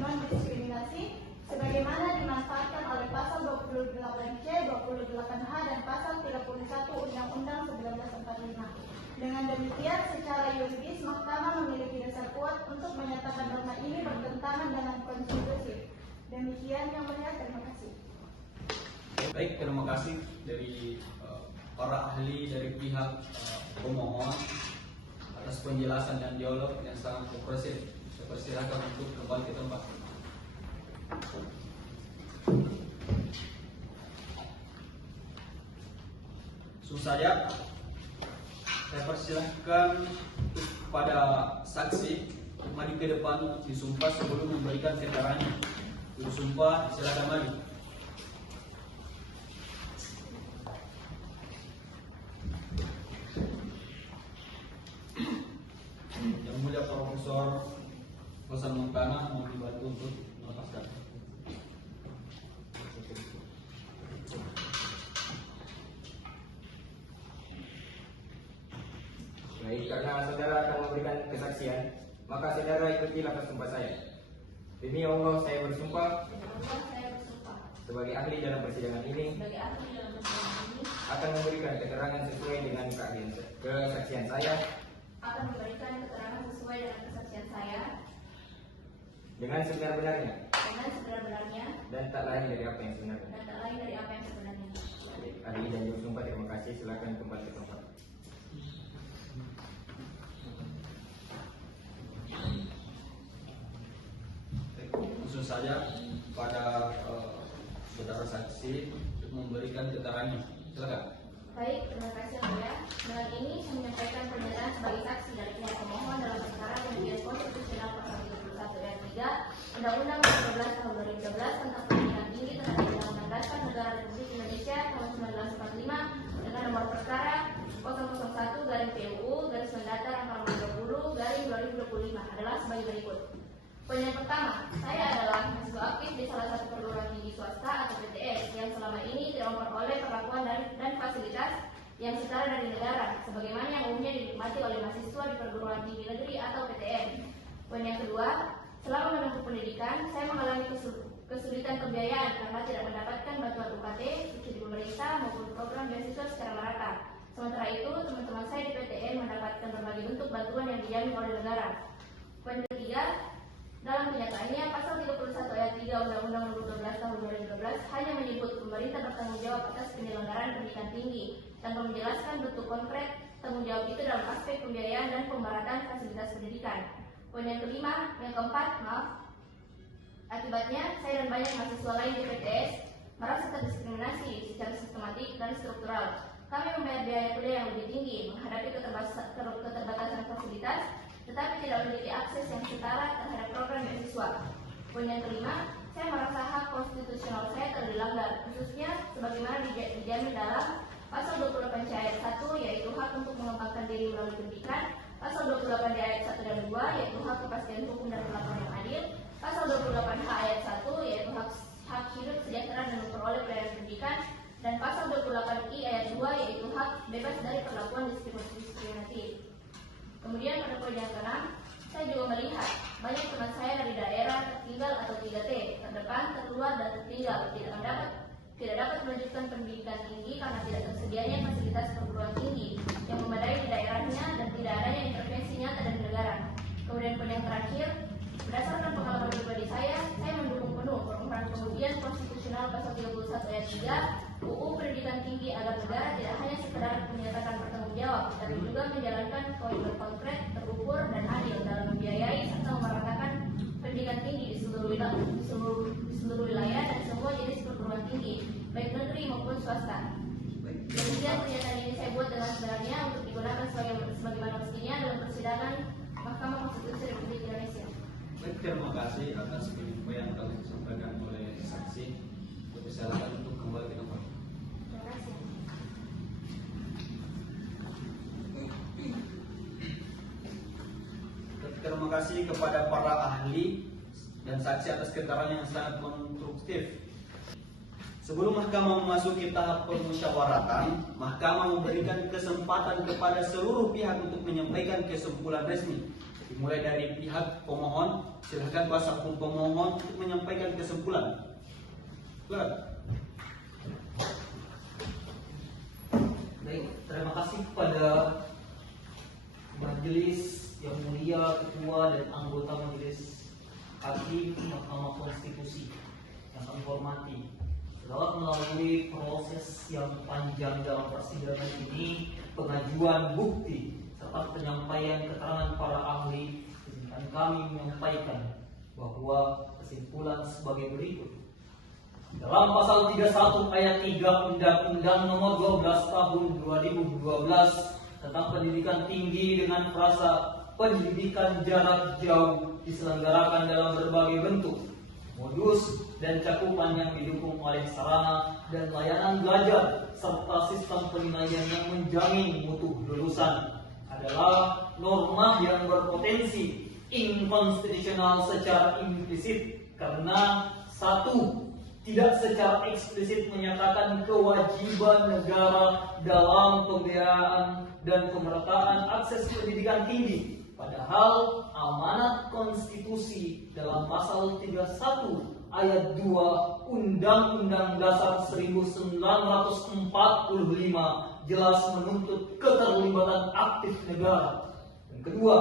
non-diskriminasi sebagaimana dimanfaatkan oleh pasal 28C, 28H, dan pasal 31 Undang-Undang 1945. Dengan demikian, secara yuridis, Mahkamah memiliki dasar kuat untuk menyatakan norma ini bertentangan dengan konstitusi. Demikian yang mulia, terima kasih. Baik, terima kasih dari para ahli dari pihak pemohon atas penjelasan dan dialog yang sangat komprehensif. Saya persilakan untuk kembali ke tempat. Langsung saja saya persilahkan kepada saksi maju ke depan disumpah sebelum memberikan keterangannya. Disumpah, silakan maju. Yang mulia Profesor Hasan Mukana mau dibantu untuk melepaskan. Baik, karena saudara akan memberikan kesaksian, maka saudara ikuti lafaz sumpah saya. Demi Allah saya bersumpah sebagai ahli dalam persidangan ini akan memberikan keterangan sesuai dengan kesaksian saya dengan sebenar-benarnya dan tak lain dari apa yang sebenarnya. Baik, ahli dan bersumpah, terima kasih. Silakan kembali ke tempat. Langsung saja pada saudara saksi untuk memberikan keterangannya. Silakan. Baik, terima kasih yang mulia. Dengan ini saya menyampaikan pernyataan sebagai saksi dari pihak pemohon dalam perkara pengujian konstitusional pasal 31 ayat 3 Undang-Undang Nomor 12 Tahun 2012 tentang pendidikan tinggi terhadap Undang-Undang Negara Republik Indonesia tahun 1945 dengan nomor perkara 001-PUU-2020-2025 adalah sebagai berikut. Poin yang pertama, saya adalah mahasiswa aktif di salah satu perguruan tinggi swasta atau PTS yang selama ini tidak memperoleh perlakuan dan fasilitas yang setara dari negara, sebagaimana yang umumnya dinikmati oleh mahasiswa di perguruan tinggi negeri atau PTN. Poin yang kedua, selama menempuh pendidikan, saya mengalami kesulitan pembiayaan karena tidak mendapatkan bantuan UKT, subsidi pemerintah maupun program beasiswa secara merata. Sementara itu, teman-teman saya di PTN mendapatkan berbagai bentuk bantuan yang dijamin oleh negara. Poin ketiga, dalam kenyataannya, pasal 31 ayat 3 Undang-Undang Nomor 12 Tahun 2012 hanya menyebut pemerintah bertanggung jawab atas penyelenggaraan pendidikan tinggi tanpa menjelaskan bentuk konkret tanggung jawab itu dalam aspek pembiayaan dan pemerataan fasilitas pendidikan. Poin yang keempat, akibatnya saya dan banyak mahasiswa lain di PTS merasa terdiskriminasi secara sistematik dan struktural. Kami membayar biaya kuliah yang lebih tinggi, menghadapi keterbatasan fasilitas, tetapi tidak memiliki akses yang setara terhadap program beasiswa. Poin yang kelima, saya merasa hak konstitusional saya telah dilanggar, khususnya sebagaimana dijamin dalam pasal 28 ayat 1 yaitu hak untuk mengembangkan diri melalui pendidikan, pasal 28 ayat 1 dan 2 yaitu hak kepastian hukum dan perlakuan yang adil, pasal 28H ayat 1 yaitu hak hidup sejahtera dan memperoleh pelayanan pendidikan, dan pasal 28I ayat 2 yaitu hak bebas dari perlakuan diskriminatif. Kemudian pada poin yang ke-6, saya juga melihat banyak teman saya dari daerah tertinggal atau 3T, terdepan, terluar, dan tertinggal tidak dapat melanjutkan pendidikan tinggi karena tidak tersedianya fasilitas perguruan tinggi yang memadai di daerahnya dan tidak adanya intervensi nyata dari negara. Kemudian poin yang terakhir, berdasarkan pengalaman pribadi saya mendukung penuh permohonan pengujian konstitusional pasal 31 ayat 3 UU Pendidikan Tinggi agar negara tidak hanya sekedar menyatakan bertanggung jawab, tapi juga menjalankan komitmen konkret, terukur, dan adil dalam membiayai serta memeratakan pendidikan tinggi di seluruh maupun swasta. Demikian pernyataan ini saya buat dengan sebenarnya untuk digunakan sebagaimana mestinya dalam persidangan Mahkamah Konstitusi Republik Indonesia. Baik, terima kasih atas penyampaian yang telah disampaikan oleh saksi. Silakan untuk kembali ke tempat. Terima kasih. Terima kasih kepada para ahli dan saksi atas keterangan yang sangat konstruktif. Sebelum mahkamah memasuki tahap permusyawaratan, mahkamah memberikan kesempatan kepada seluruh pihak untuk menyampaikan kesimpulan resmi. Dimulai dari pihak pemohon, silakan kuasa hukum pemohon untuk menyampaikan kesimpulan. Silakan. Baik, terima kasih kepada majelis yang mulia, ketua dan anggota majelis hakim Mahkamah Konstitusi yang kami hormati. Setelah melalui proses yang panjang dalam persidangan ini, pengajuan bukti serta penyampaian keterangan para ahli, izinkan kami menyampaikan bahwa kesimpulan sebagai berikut. Dalam pasal 31 ayat 3 Undang-Undang Nomor 12 Tahun 2012 tentang pendidikan tinggi dengan frasa pendidikan jarak jauh diselenggarakan dalam berbagai bentuk, modus dan cakupan yang didukung oleh sarana dan layanan belajar serta sistem penilaian yang menjamin mutu lulusan adalah norma yang berpotensi inkonstitusional secara implisit karena satu, tidak secara eksplisit menyatakan kewajiban negara dalam pembiayaan dan pemerataan akses pendidikan tinggi. Padahal amanat konstitusi dalam pasal 31 ayat 2 Undang-Undang Dasar 1945 jelas menuntut keterlibatan aktif negara. Yang kedua,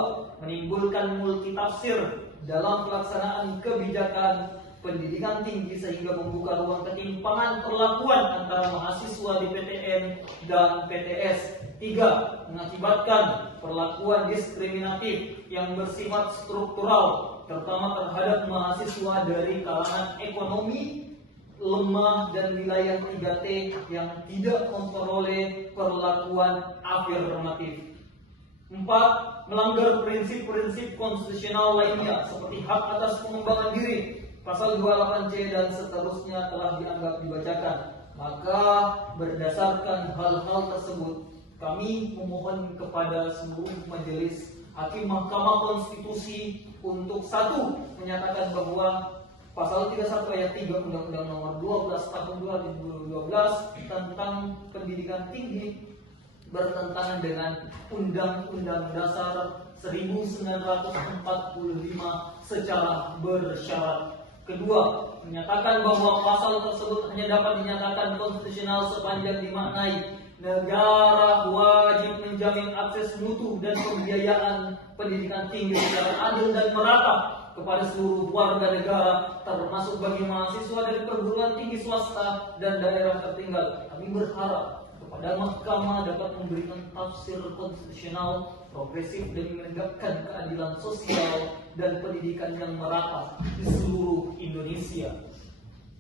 menimbulkan multitafsir dalam pelaksanaan kebijakan pendidikan tinggi sehingga membuka ruang ketimpangan perlakuan antara mahasiswa di PTN dan PTS. 3. Mengakibatkan perlakuan diskriminatif yang bersifat struktural terutama terhadap mahasiswa dari kalangan ekonomi lemah dan wilayah 3T yang tidak memperoleh perlakuan afirmatif. 4. Melanggar prinsip-prinsip konstitusional lainnya seperti hak atas pengembangan diri, pasal 28C dan seterusnya telah dianggap dibacakan. Maka berdasarkan hal-hal tersebut, kami memohon kepada seluruh majelis hakim Mahkamah Konstitusi untuk 1. Menyatakan bahwa pasal 31 ayat 3 Undang-Undang Nomor 12 Tahun 2012 tentang pendidikan tinggi bertentangan dengan Undang-Undang Dasar 1945 secara bersyarat. Kedua, menyatakan bahwa pasal tersebut hanya dapat dinyatakan konstitusional sepanjang dimaknai negara wajib menjamin akses mutu dan pembiayaan pendidikan tinggi secara adil dan merata kepada seluruh warga negara, termasuk bagi mahasiswa dari perguruan tinggi swasta dan daerah tertinggal. Kami berharap kepada mahkamah dapat memberikan tafsir konstitusional progresif dan menegakkan keadilan sosial dan pendidikan yang merata di seluruh Indonesia.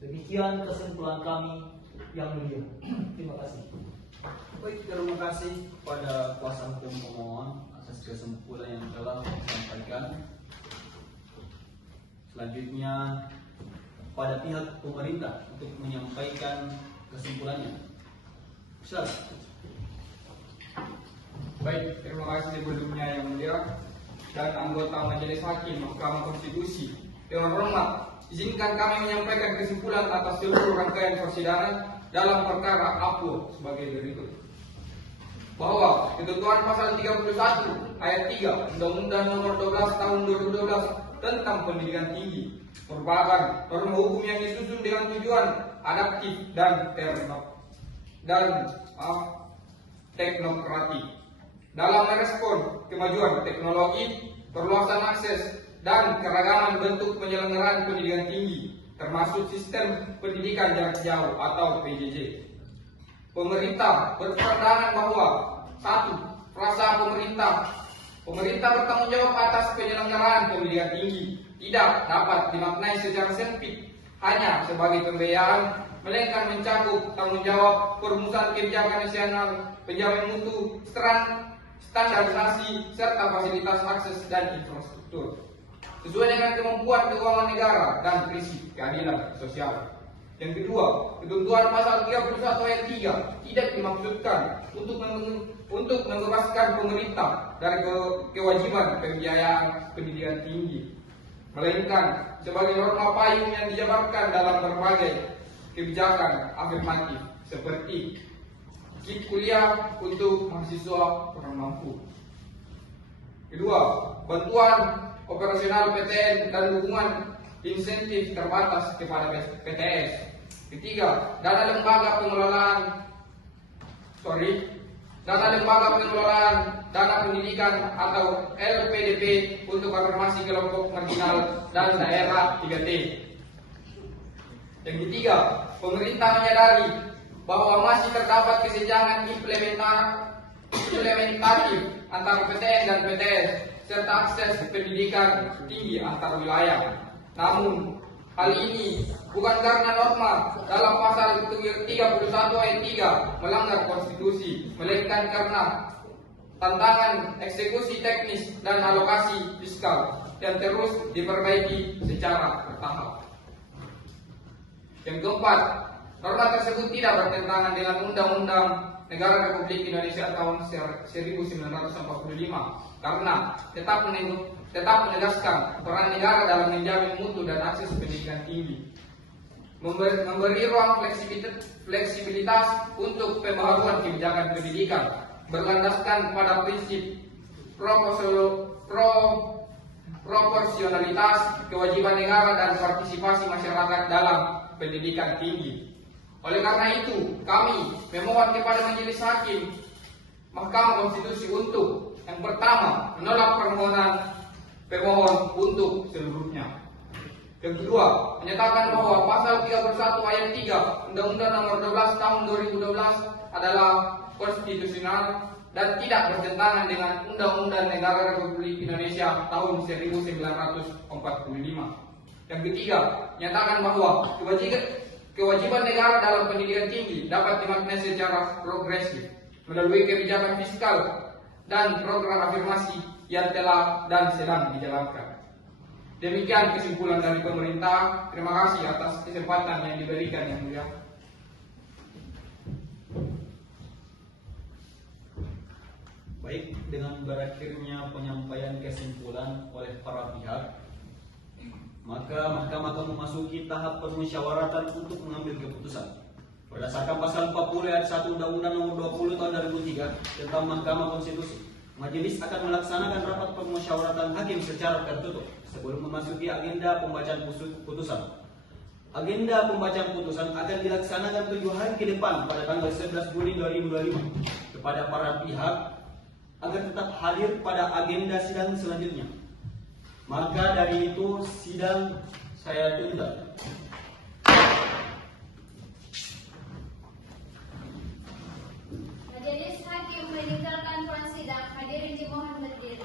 Demikian kesimpulan kami yang mulia. Terima kasih. Baik, terima kasih kepada kuasa hukum pemohon atas kesimpulan yang telah disampaikan. Selanjutnya pada pihak pemerintah untuk menyampaikan kesimpulannya. Silakan. Baik, terima kasih sebelumnya yang mulia dan anggota Majelis Hakim Mahkamah Konstitusi. Dengan hormat, izinkan kami menyampaikan kesimpulan atas seluruh rangkaian persidangan dalam perkara Apo sebagai berikut. Bahwa ketentuan pasal 31 ayat 3 Undang-Undang Nomor 12 Tahun 2012 tentang pendidikan tinggi merupakan norma hukum yang disusun dengan tujuan adaptif dan teknokratik dalam merespon kemajuan teknologi, perluasan akses dan keragaman bentuk penyelenggaraan pendidikan tinggi, termasuk sistem pendidikan jarak jauh atau PJJ. Pemerintah berpandangan bahwa 1. Frasa pemerintah bertanggung jawab atas penyelenggaraan pendidikan tinggi tidak dapat dimaknai secara sempit hanya sebagai pembiayaan, melainkan mencakup tanggung jawab perumusan kebijakan nasional, penjamin mutu, standarisasi, serta fasilitas akses dan infrastruktur sesuai dengan kemampuan keuangan negara dan prinsip keadilan sosial. Yang kedua, ketentuan pasal 31 ayat 3 tidak dimaksudkan untuk membebaskan pemerintah dari kewajiban pembiayaan pendidikan tinggi, melainkan sebagai norma payung yang dijabarkan dalam berbagai kebijakan afirmatif seperti kit kuliah untuk mahasiswa kurang mampu. Kedua, bantuan operasional PTN dan dukungan insentif terbatas kepada PTS. Ketiga, dana lembaga pengelolaan dana pendidikan atau LPDP untuk afirmasi kelompok marginal dan daerah 3T. Yang ketiga, pemerintah menyadari bahwa masih terdapat kesenjangan implementatif antara PTN dan PTS serta akses pendidikan tinggi antar wilayah. Namun, hal ini bukan karena norma dalam pasal 31 ayat 3 melanggar konstitusi, melainkan karena tantangan eksekusi teknis dan alokasi fiskal yang terus diperbaiki secara bertahap. Yang keempat, norma tersebut tidak bertentangan dengan Undang-Undang Negara Republik Indonesia tahun 1945 karena tetap menegaskan peran negara dalam menjamin mutu dan akses pendidikan tinggi, memberi ruang fleksibilitas untuk pembaharuan kebijakan pendidikan berlandaskan pada prinsip proporsionalitas, kewajiban negara dan partisipasi masyarakat dalam pendidikan tinggi. Oleh karena itu, kami memohon kepada Majelis Hakim Mahkamah Konstitusi untuk yang pertama, menolak permohonan pemohon untuk seluruhnya. Yang kedua, menyatakan bahwa pasal 31 ayat 3 Undang-Undang Nomor 12 Tahun 2012 adalah konstitusional dan tidak bertentangan dengan Undang-Undang Negara Republik Indonesia tahun 1945. Yang ketiga, menyatakan bahwa kewajiban negara dalam pendidikan tinggi dapat dimaknai secara progresif melalui kebijakan fiskal dan program afirmasi yang telah dan sedang dijalankan. Demikian kesimpulan dari pemerintah. Terima kasih atas kesempatan yang diberikan yang mulia. Baik, dengan berakhirnya penyampaian kesimpulan oleh para pihak, maka Mahkamah akan memasuki tahap permusyawaratan untuk mengambil keputusan. Berdasarkan pasal 40 ayat 1 Undang-Undang Nomor 20 Tahun 2003 tentang Mahkamah Konstitusi, majelis akan melaksanakan rapat permusyawaratan hakim secara tertutup sebelum memasuki agenda pembacaan putusan. Agenda pembacaan putusan akan dilaksanakan 7 hari ke depan pada tanggal 11 Juli 2025 kepada para pihak agar tetap hadir pada agenda sidang selanjutnya. Maka dari itu sidang saya tunda. Majelis Hakim meninggalkan ruang sidang. Hadirin dimohon berdiri.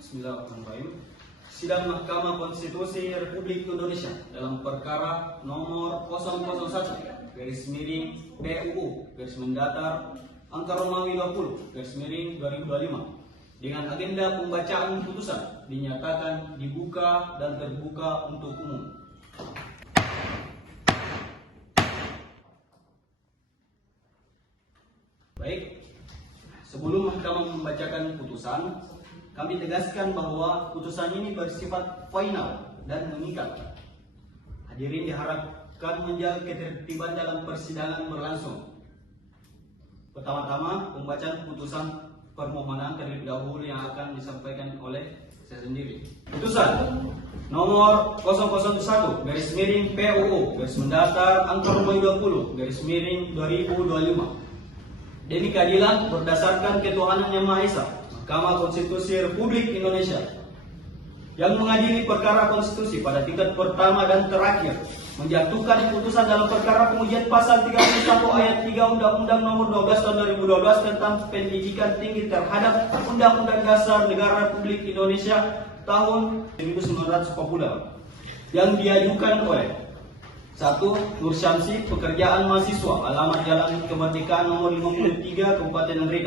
Bismillahirrahmanirrahim. Sidang Mahkamah Konstitusi Republik Indonesia dalam perkara nomor 001/PUU angka Romawi 20/2025 dengan agenda pembacaan putusan dinyatakan dibuka dan terbuka untuk umum. Baik, sebelum Mahkamah membacakan putusan, kami tegaskan bahwa putusan ini bersifat final dan mengikat. Hadirin diharapkan menjaga ketertiban dalam persidangan berlangsung. Pertama-tama, pembacaan putusan permohonan terlebih dahulu yang akan disampaikan oleh saya sendiri. Putusan nomor 001/PUU angka Romawi 20/2025 demi keadilan berdasarkan ketuhanan yang Maha Esa, Mahkamah Konstitusi Republik Indonesia yang mengadili perkara konstitusi pada tingkat pertama dan terakhir menjatuhkan putusan dalam perkara pengujian pasal 31 ayat 3 Undang-Undang Nomor 12 Tahun 2012 tentang pendidikan tinggi terhadap Undang-Undang Dasar Negara Republik Indonesia tahun 1940 yang diajukan oleh 1. Nur Syamsi, pekerjaan mahasiswa, alamat Jalan Kemerdekaan nomor 53, Kabupaten Nagari.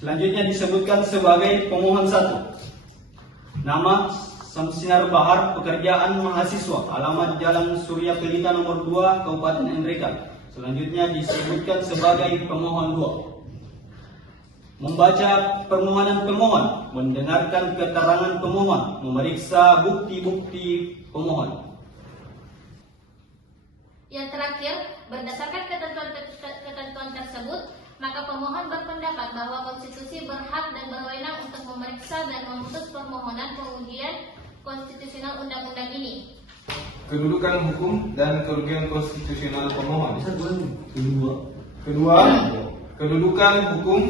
Selanjutnya disebutkan sebagai pemohon 1. Nama Samsinar Bahar, pekerjaan mahasiswa, alamat Jalan Surya Pelita nomor 2, Kabupaten Nagari. Selanjutnya disebutkan sebagai pemohon 2. Membaca permohonan pemohon, mendengarkan keterangan pemohon, memeriksa bukti-bukti pemohon. Yang terakhir, berdasarkan ketentuan tersebut, maka pemohon berpendapat bahwa konstitusi berhak dan berwenang untuk memeriksa dan memutus permohonan pengujian konstitusional undang-undang ini. Kedudukan hukum dan kerugian konstitusional pemohon. Kedua, Kedudukan hukum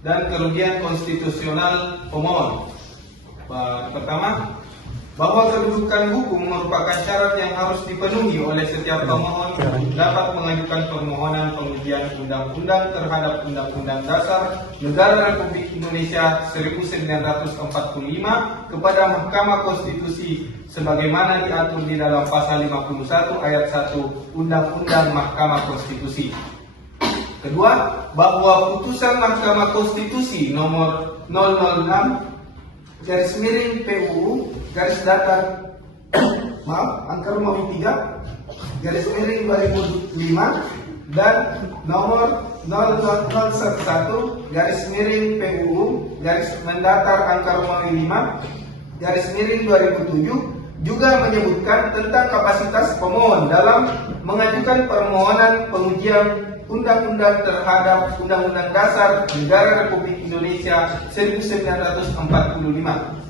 dan kerugian konstitusional pemohon. Pertama, bahwa kedudukan hukum merupakan syarat yang harus dipenuhi oleh setiap pemohon dapat mengajukan permohonan pengujian undang-undang terhadap Undang-Undang Dasar Negara Republik Indonesia 1945 kepada Mahkamah Konstitusi sebagaimana diatur di dalam pasal 51 ayat 1 Undang-Undang Mahkamah Konstitusi. Kedua, bahwa putusan Mahkamah Konstitusi nomor 006/PUU garis datar angka Romawi 3 garis miring 2005 dan nomor 00011 garis miring PUU garis mendatar angka Romawi 5 garis miring 2007 juga menyebutkan tentang kapasitas pemohon dalam mengajukan permohonan pengujian undang-undang terhadap Undang-Undang Dasar Negara Republik Indonesia 1945.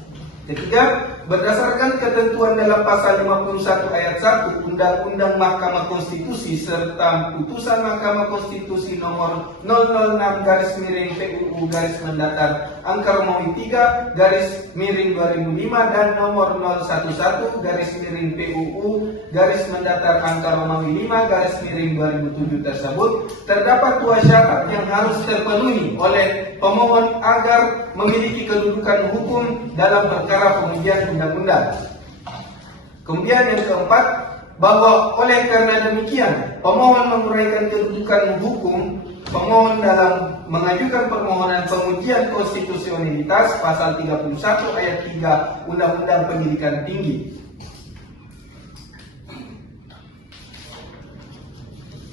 Ketiga, berdasarkan ketentuan dalam pasal 51 ayat 1 Undang-Undang Mahkamah Konstitusi serta putusan Mahkamah Konstitusi nomor 006/PUU garis mendatar angka Romawi 3 garis miring 2005 dan nomor 011/PUU garis mendatar angka Romawi 5 garis miring 2007 tersebut, terdapat dua syarat yang harus terpenuhi oleh pemohon agar memiliki kedudukan hukum dalam perkara pengujian undang-undang. Kemudian yang keempat, bahwa oleh karena demikian pemohon menguraikan kedudukan hukum pemohon dalam mengajukan permohonan pengujian konstitusionalitas pasal 31 ayat 3 Undang-Undang Pendidikan Tinggi.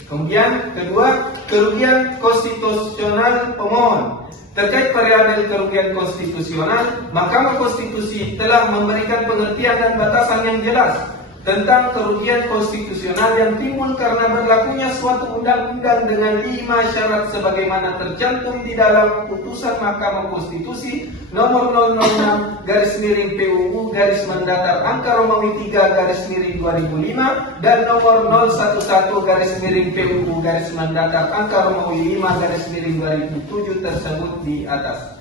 Kemudian kedua, kerugian konstitusional pemohon. Terkait variabel kerugian konstitusional, Mahkamah Konstitusi telah memberikan pengertian dan batasan yang jelas tentang kerugian konstitusional yang timbul karena berlakunya suatu undang-undang dengan 5 syarat sebagaimana tercantum di dalam putusan Mahkamah Konstitusi nomor 006/PUU garis mendatar angka Romawi 3 garis miring 2005 dan nomor 011/PUU garis mendatar angka Romawi 5 garis miring 2007 tersebut di atas.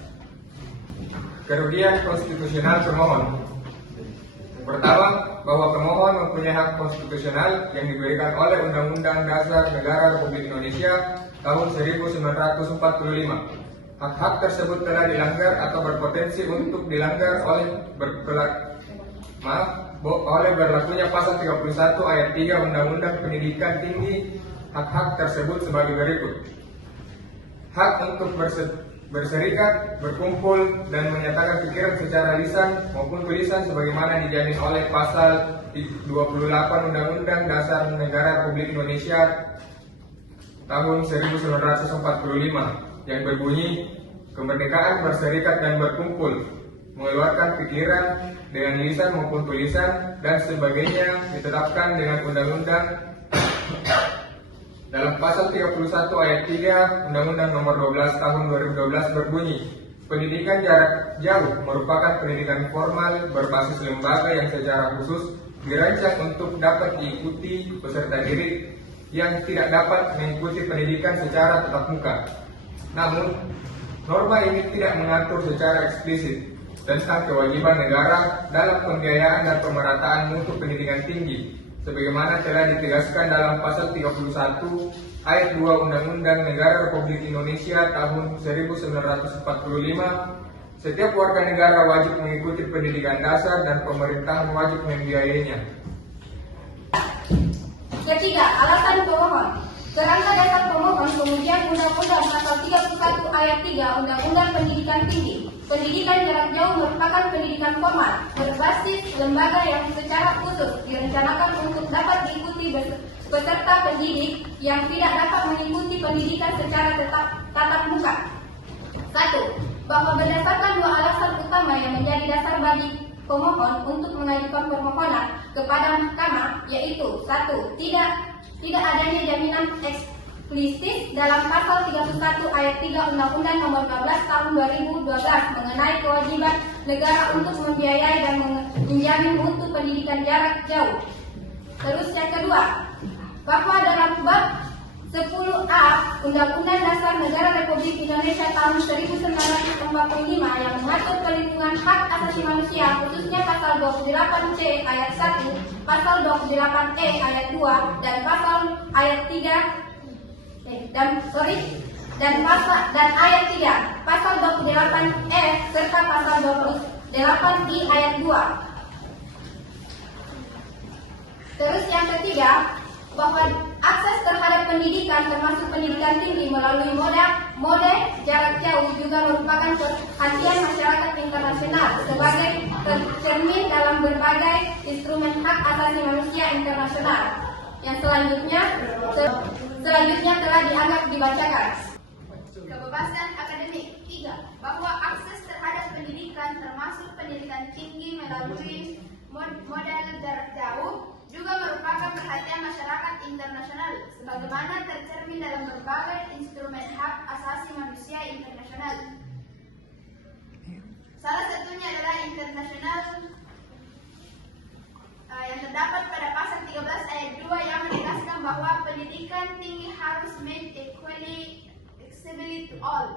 Kerugian konstitusional pemohon. Pertama, bahwa pemohon mempunyai hak konstitusional yang diberikan oleh Undang-Undang Dasar Negara Republik Indonesia tahun 1945. Hak-hak tersebut telah dilanggar atau berpotensi untuk dilanggar oleh berlakunya pasal 31 ayat 3 Undang-Undang Pendidikan Tinggi. Hak-hak tersebut sebagai berikut: hak untuk berserikat, berkumpul, dan menyatakan pikiran secara lisan maupun tulisan sebagaimana dijamin oleh pasal 28 Undang-Undang Dasar Negara Republik Indonesia tahun 1945 yang berbunyi, kemerdekaan berserikat dan berkumpul, mengeluarkan pikiran dengan lisan maupun tulisan dan sebagainya ditetapkan dengan undang-undang. Dalam pasal 31 ayat 3 Undang-Undang Nomor 12 Tahun 2012 berbunyi, pendidikan jarak jauh merupakan pendidikan formal berbasis lembaga yang secara khusus dirancang untuk dapat diikuti peserta didik yang tidak dapat mengikuti pendidikan secara tatap muka. Namun, norma ini tidak mengatur secara eksplisit tentang kewajiban negara dalam pembiayaan dan pemerataan mutu pendidikan tinggi, sebagaimana telah ditegaskan dalam pasal 31 ayat 2 Undang-Undang Negara Republik Indonesia tahun 1945. Setiap warga negara wajib mengikuti pendidikan dasar dan pemerintah wajib membiayainya. Ketiga, alasan pemohon. Kerangka dasar pemohon kemudian Undang-Undang Pasal 31 Ayat 3 Undang-Undang Pendidikan Tinggi. Pendidikan jarak jauh merupakan pendidikan formal berbasis lembaga yang secara khusus direncanakan untuk dapat diikuti peserta pendidik yang tidak dapat mengikuti pendidikan secara tatap muka. 1. Bahwa berdasarkan dua alasan utama yang menjadi dasar bagi pemohon untuk mengajukan permohonan kepada mahkamah, yaitu 1. Tidak adanya jaminan eksplisit dalam pasal 31 ayat 3 Undang-Undang Nomor 12 Tahun 2012 mengenai kewajiban negara untuk membiayai dan menjamin mutu pendidikan jarak jauh. Terus yang kedua, bahwa dalam bab 10A Undang-Undang Dasar Negara Republik Indonesia tahun 1945 yang mengatur perlindungan hak asasi manusia, khususnya pasal 28C ayat 1, pasal 28E ayat 2 dan pasal ayat 3 dan ayat 3, pasal 28E serta pasal 28I ayat 2. Terus yang ketiga, bahwa akses terhadap pendidikan termasuk pendidikan tinggi melalui mode jarak jauh juga merupakan perhatian masyarakat internasional sebagai tercermin dalam berbagai instrumen hak asasi manusia internasional. Yang selanjutnya telah dianggap dibacakan. Kebebasan akademik. 3. Bahwa akses terhadap pendidikan termasuk pendidikan tinggi melalui model jarak jauh juga merupakan perhatian masyarakat internasional sebagaimana tercermin dalam berbagai instrumen hak asasi manusia internasional. Salah satunya adalah internasional yang terdapat pada pasal 13 ayat 2 yang menegaskan bahwa pendidikan tinggi harus made equally accessible to all.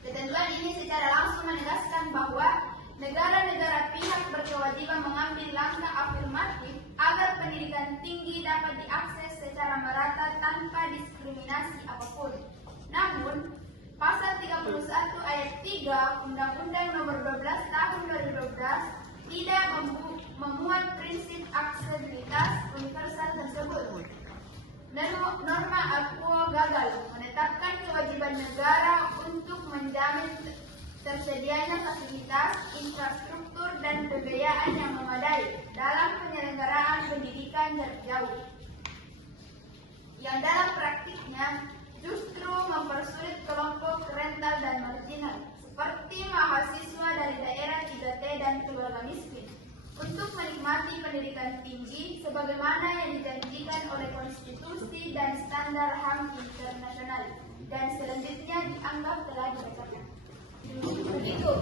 Ketentuan ini secara langsung menegaskan bahwa negara-negara pihak berkewajiban mengambil langkah afirmatif agar pendidikan tinggi dapat diakses secara merata tanpa diskriminasi apapun. Namun, pasal 31 ayat 3 Undang-Undang Nomor 12 Tahun 2012 tidak memuat prinsip aksesibilitas universal tersebut. Norma Aquo gagal menetapkan kewajiban negara untuk menjamin tersedianya fasilitas, infrastruktur, dan pembiayaan yang memadai dalam penyelenggaraan pendidikan jarak jauh, yang dalam praktiknya justru mempersulit kelompok rentan dan marginal, seperti mahasiswa dari daerah 3T dan keluarga miskin, untuk menikmati pendidikan tinggi sebagaimana yang dijanjikan oleh konstitusi dan standar HAM internasional, dan selanjutnya dianggap telah dibacakan. Begitu,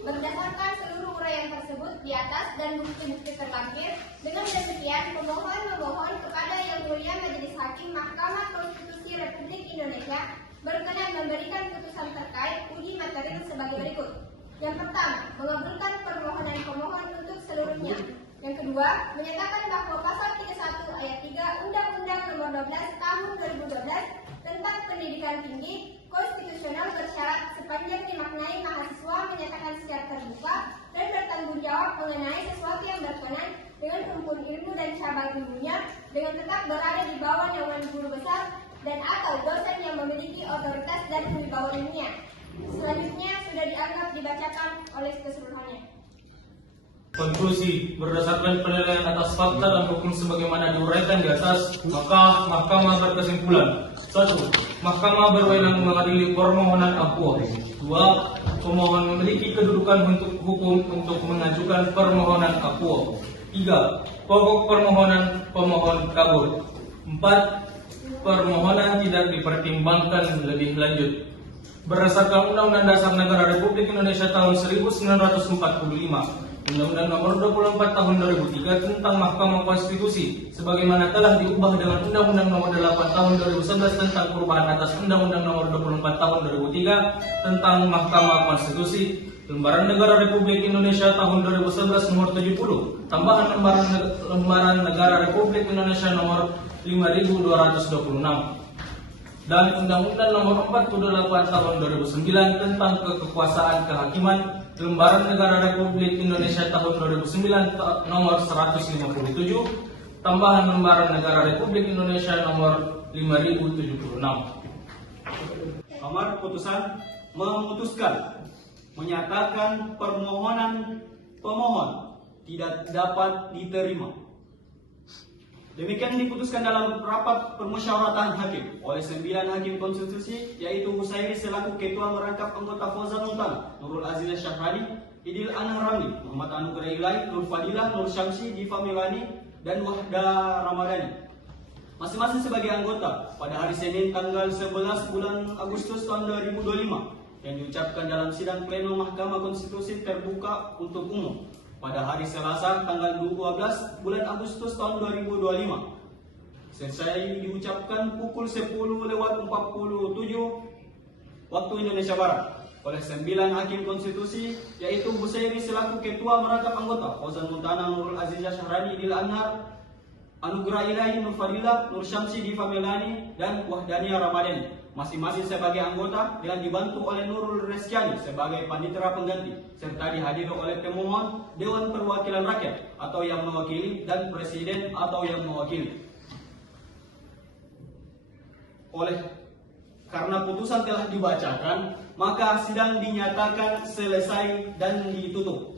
berdasarkan seluruh uraian tersebut di atas dan bukti-bukti terlampir, dengan demikian pemohon memohon kepada Yang Mulia Majelis Hakim Mahkamah Konstitusi Republik Indonesia berkenan memberikan putusan terkait uji material sebagai berikut. Yang pertama, mengabulkan permohonan pemohon untuk seluruhnya. Yang kedua, menyatakan bahwa pasal 31 ayat 3 Undang-Undang Nomor 12 Tahun 2012 tentang pendidikan tinggi konstitusional bersyarat sepanjang dimaknai mahasiswa menyatakan secara terbuka dan bertanggung jawab mengenai sesuatu yang berkenan dengan rumpun ilmu dan cabang ilmunya dengan tetap berada di bawah naungan guru besar dan atau dosen yang memiliki otoritas dan wibawa ilmiah. Selanjutnya sudah dianggap dibacakan oleh keseluruhannya. Konklusi, berdasarkan penilaian atas fakta dan hukum sebagaimana diuraikan di atas, maka Mahkamah berkesimpulan: 1. Mahkamah berwenang mengadili permohonan akuo. 2. Pemohon memiliki kedudukan untuk hukum untuk mengajukan permohonan akuo. 3. Pokok permohonan pemohon kabur. 4. Permohonan tidak dipertimbangkan lebih lanjut. Berdasarkan Undang-Undang Dasar Negara Republik Indonesia tahun 1945, Undang-Undang Nomor 24 Tahun 2003 tentang Mahkamah Konstitusi, sebagaimana telah diubah dengan Undang-Undang Nomor 8 Tahun 2011 tentang perubahan atas Undang-Undang Nomor 24 Tahun 2003 tentang Mahkamah Konstitusi, Lembaran Negara Republik Indonesia tahun 2011 nomor 70, tambahan Lembaran Negara Republik Indonesia nomor 5226, dan Undang-Undang nomor 48 tahun 2009 tentang kekuasaan kehakiman, Lembaran Negara Republik Indonesia tahun 2009 nomor 157, tambahan Lembaran Negara Republik Indonesia nomor 5076. Amar putusan memutuskan menyatakan permohonan pemohon tidak dapat diterima. Demikian diputuskan dalam rapat permusyawaratan hakim oleh 9 hakim konstitusi, yaitu Husairi selaku ketua merangkap anggota Fauzan Muntana, Nurul Aziz Syahrani, Idil Anhar Ramli, Muhammad Anugrah Ilahi, Nur Fadilah, Nur Syamsi, Diva Melani, dan Wahda Ramadhani. Masing-masing sebagai anggota pada hari Senin tanggal 11 bulan Agustus tahun 2025 yang diucapkan dalam sidang pleno Mahkamah Konstitusi terbuka untuk umum pada hari Selasa tanggal 12 bulan Agustus tahun 2025. Selesai diucapkan pukul 10:47 waktu Indonesia Barat oleh 9 hakim konstitusi, yaitu Husairi selaku ketua merangkap anggota, Fauzan Muntana, Nurul Aziz Syahrani, Idil Anhar, Anugrah Ilahi, Nur Fadilah, Nur Syamsi, Diva Melani, dan Wahdania Ramadhani, masing-masing sebagai anggota dengan dibantu oleh Nurul Reskiani sebagai panitera pengganti, serta dihadiri oleh pemohon, Dewan Perwakilan Rakyat atau yang mewakili, dan Presiden atau yang mewakili. Karena putusan telah dibacakan, maka sidang dinyatakan selesai dan ditutup.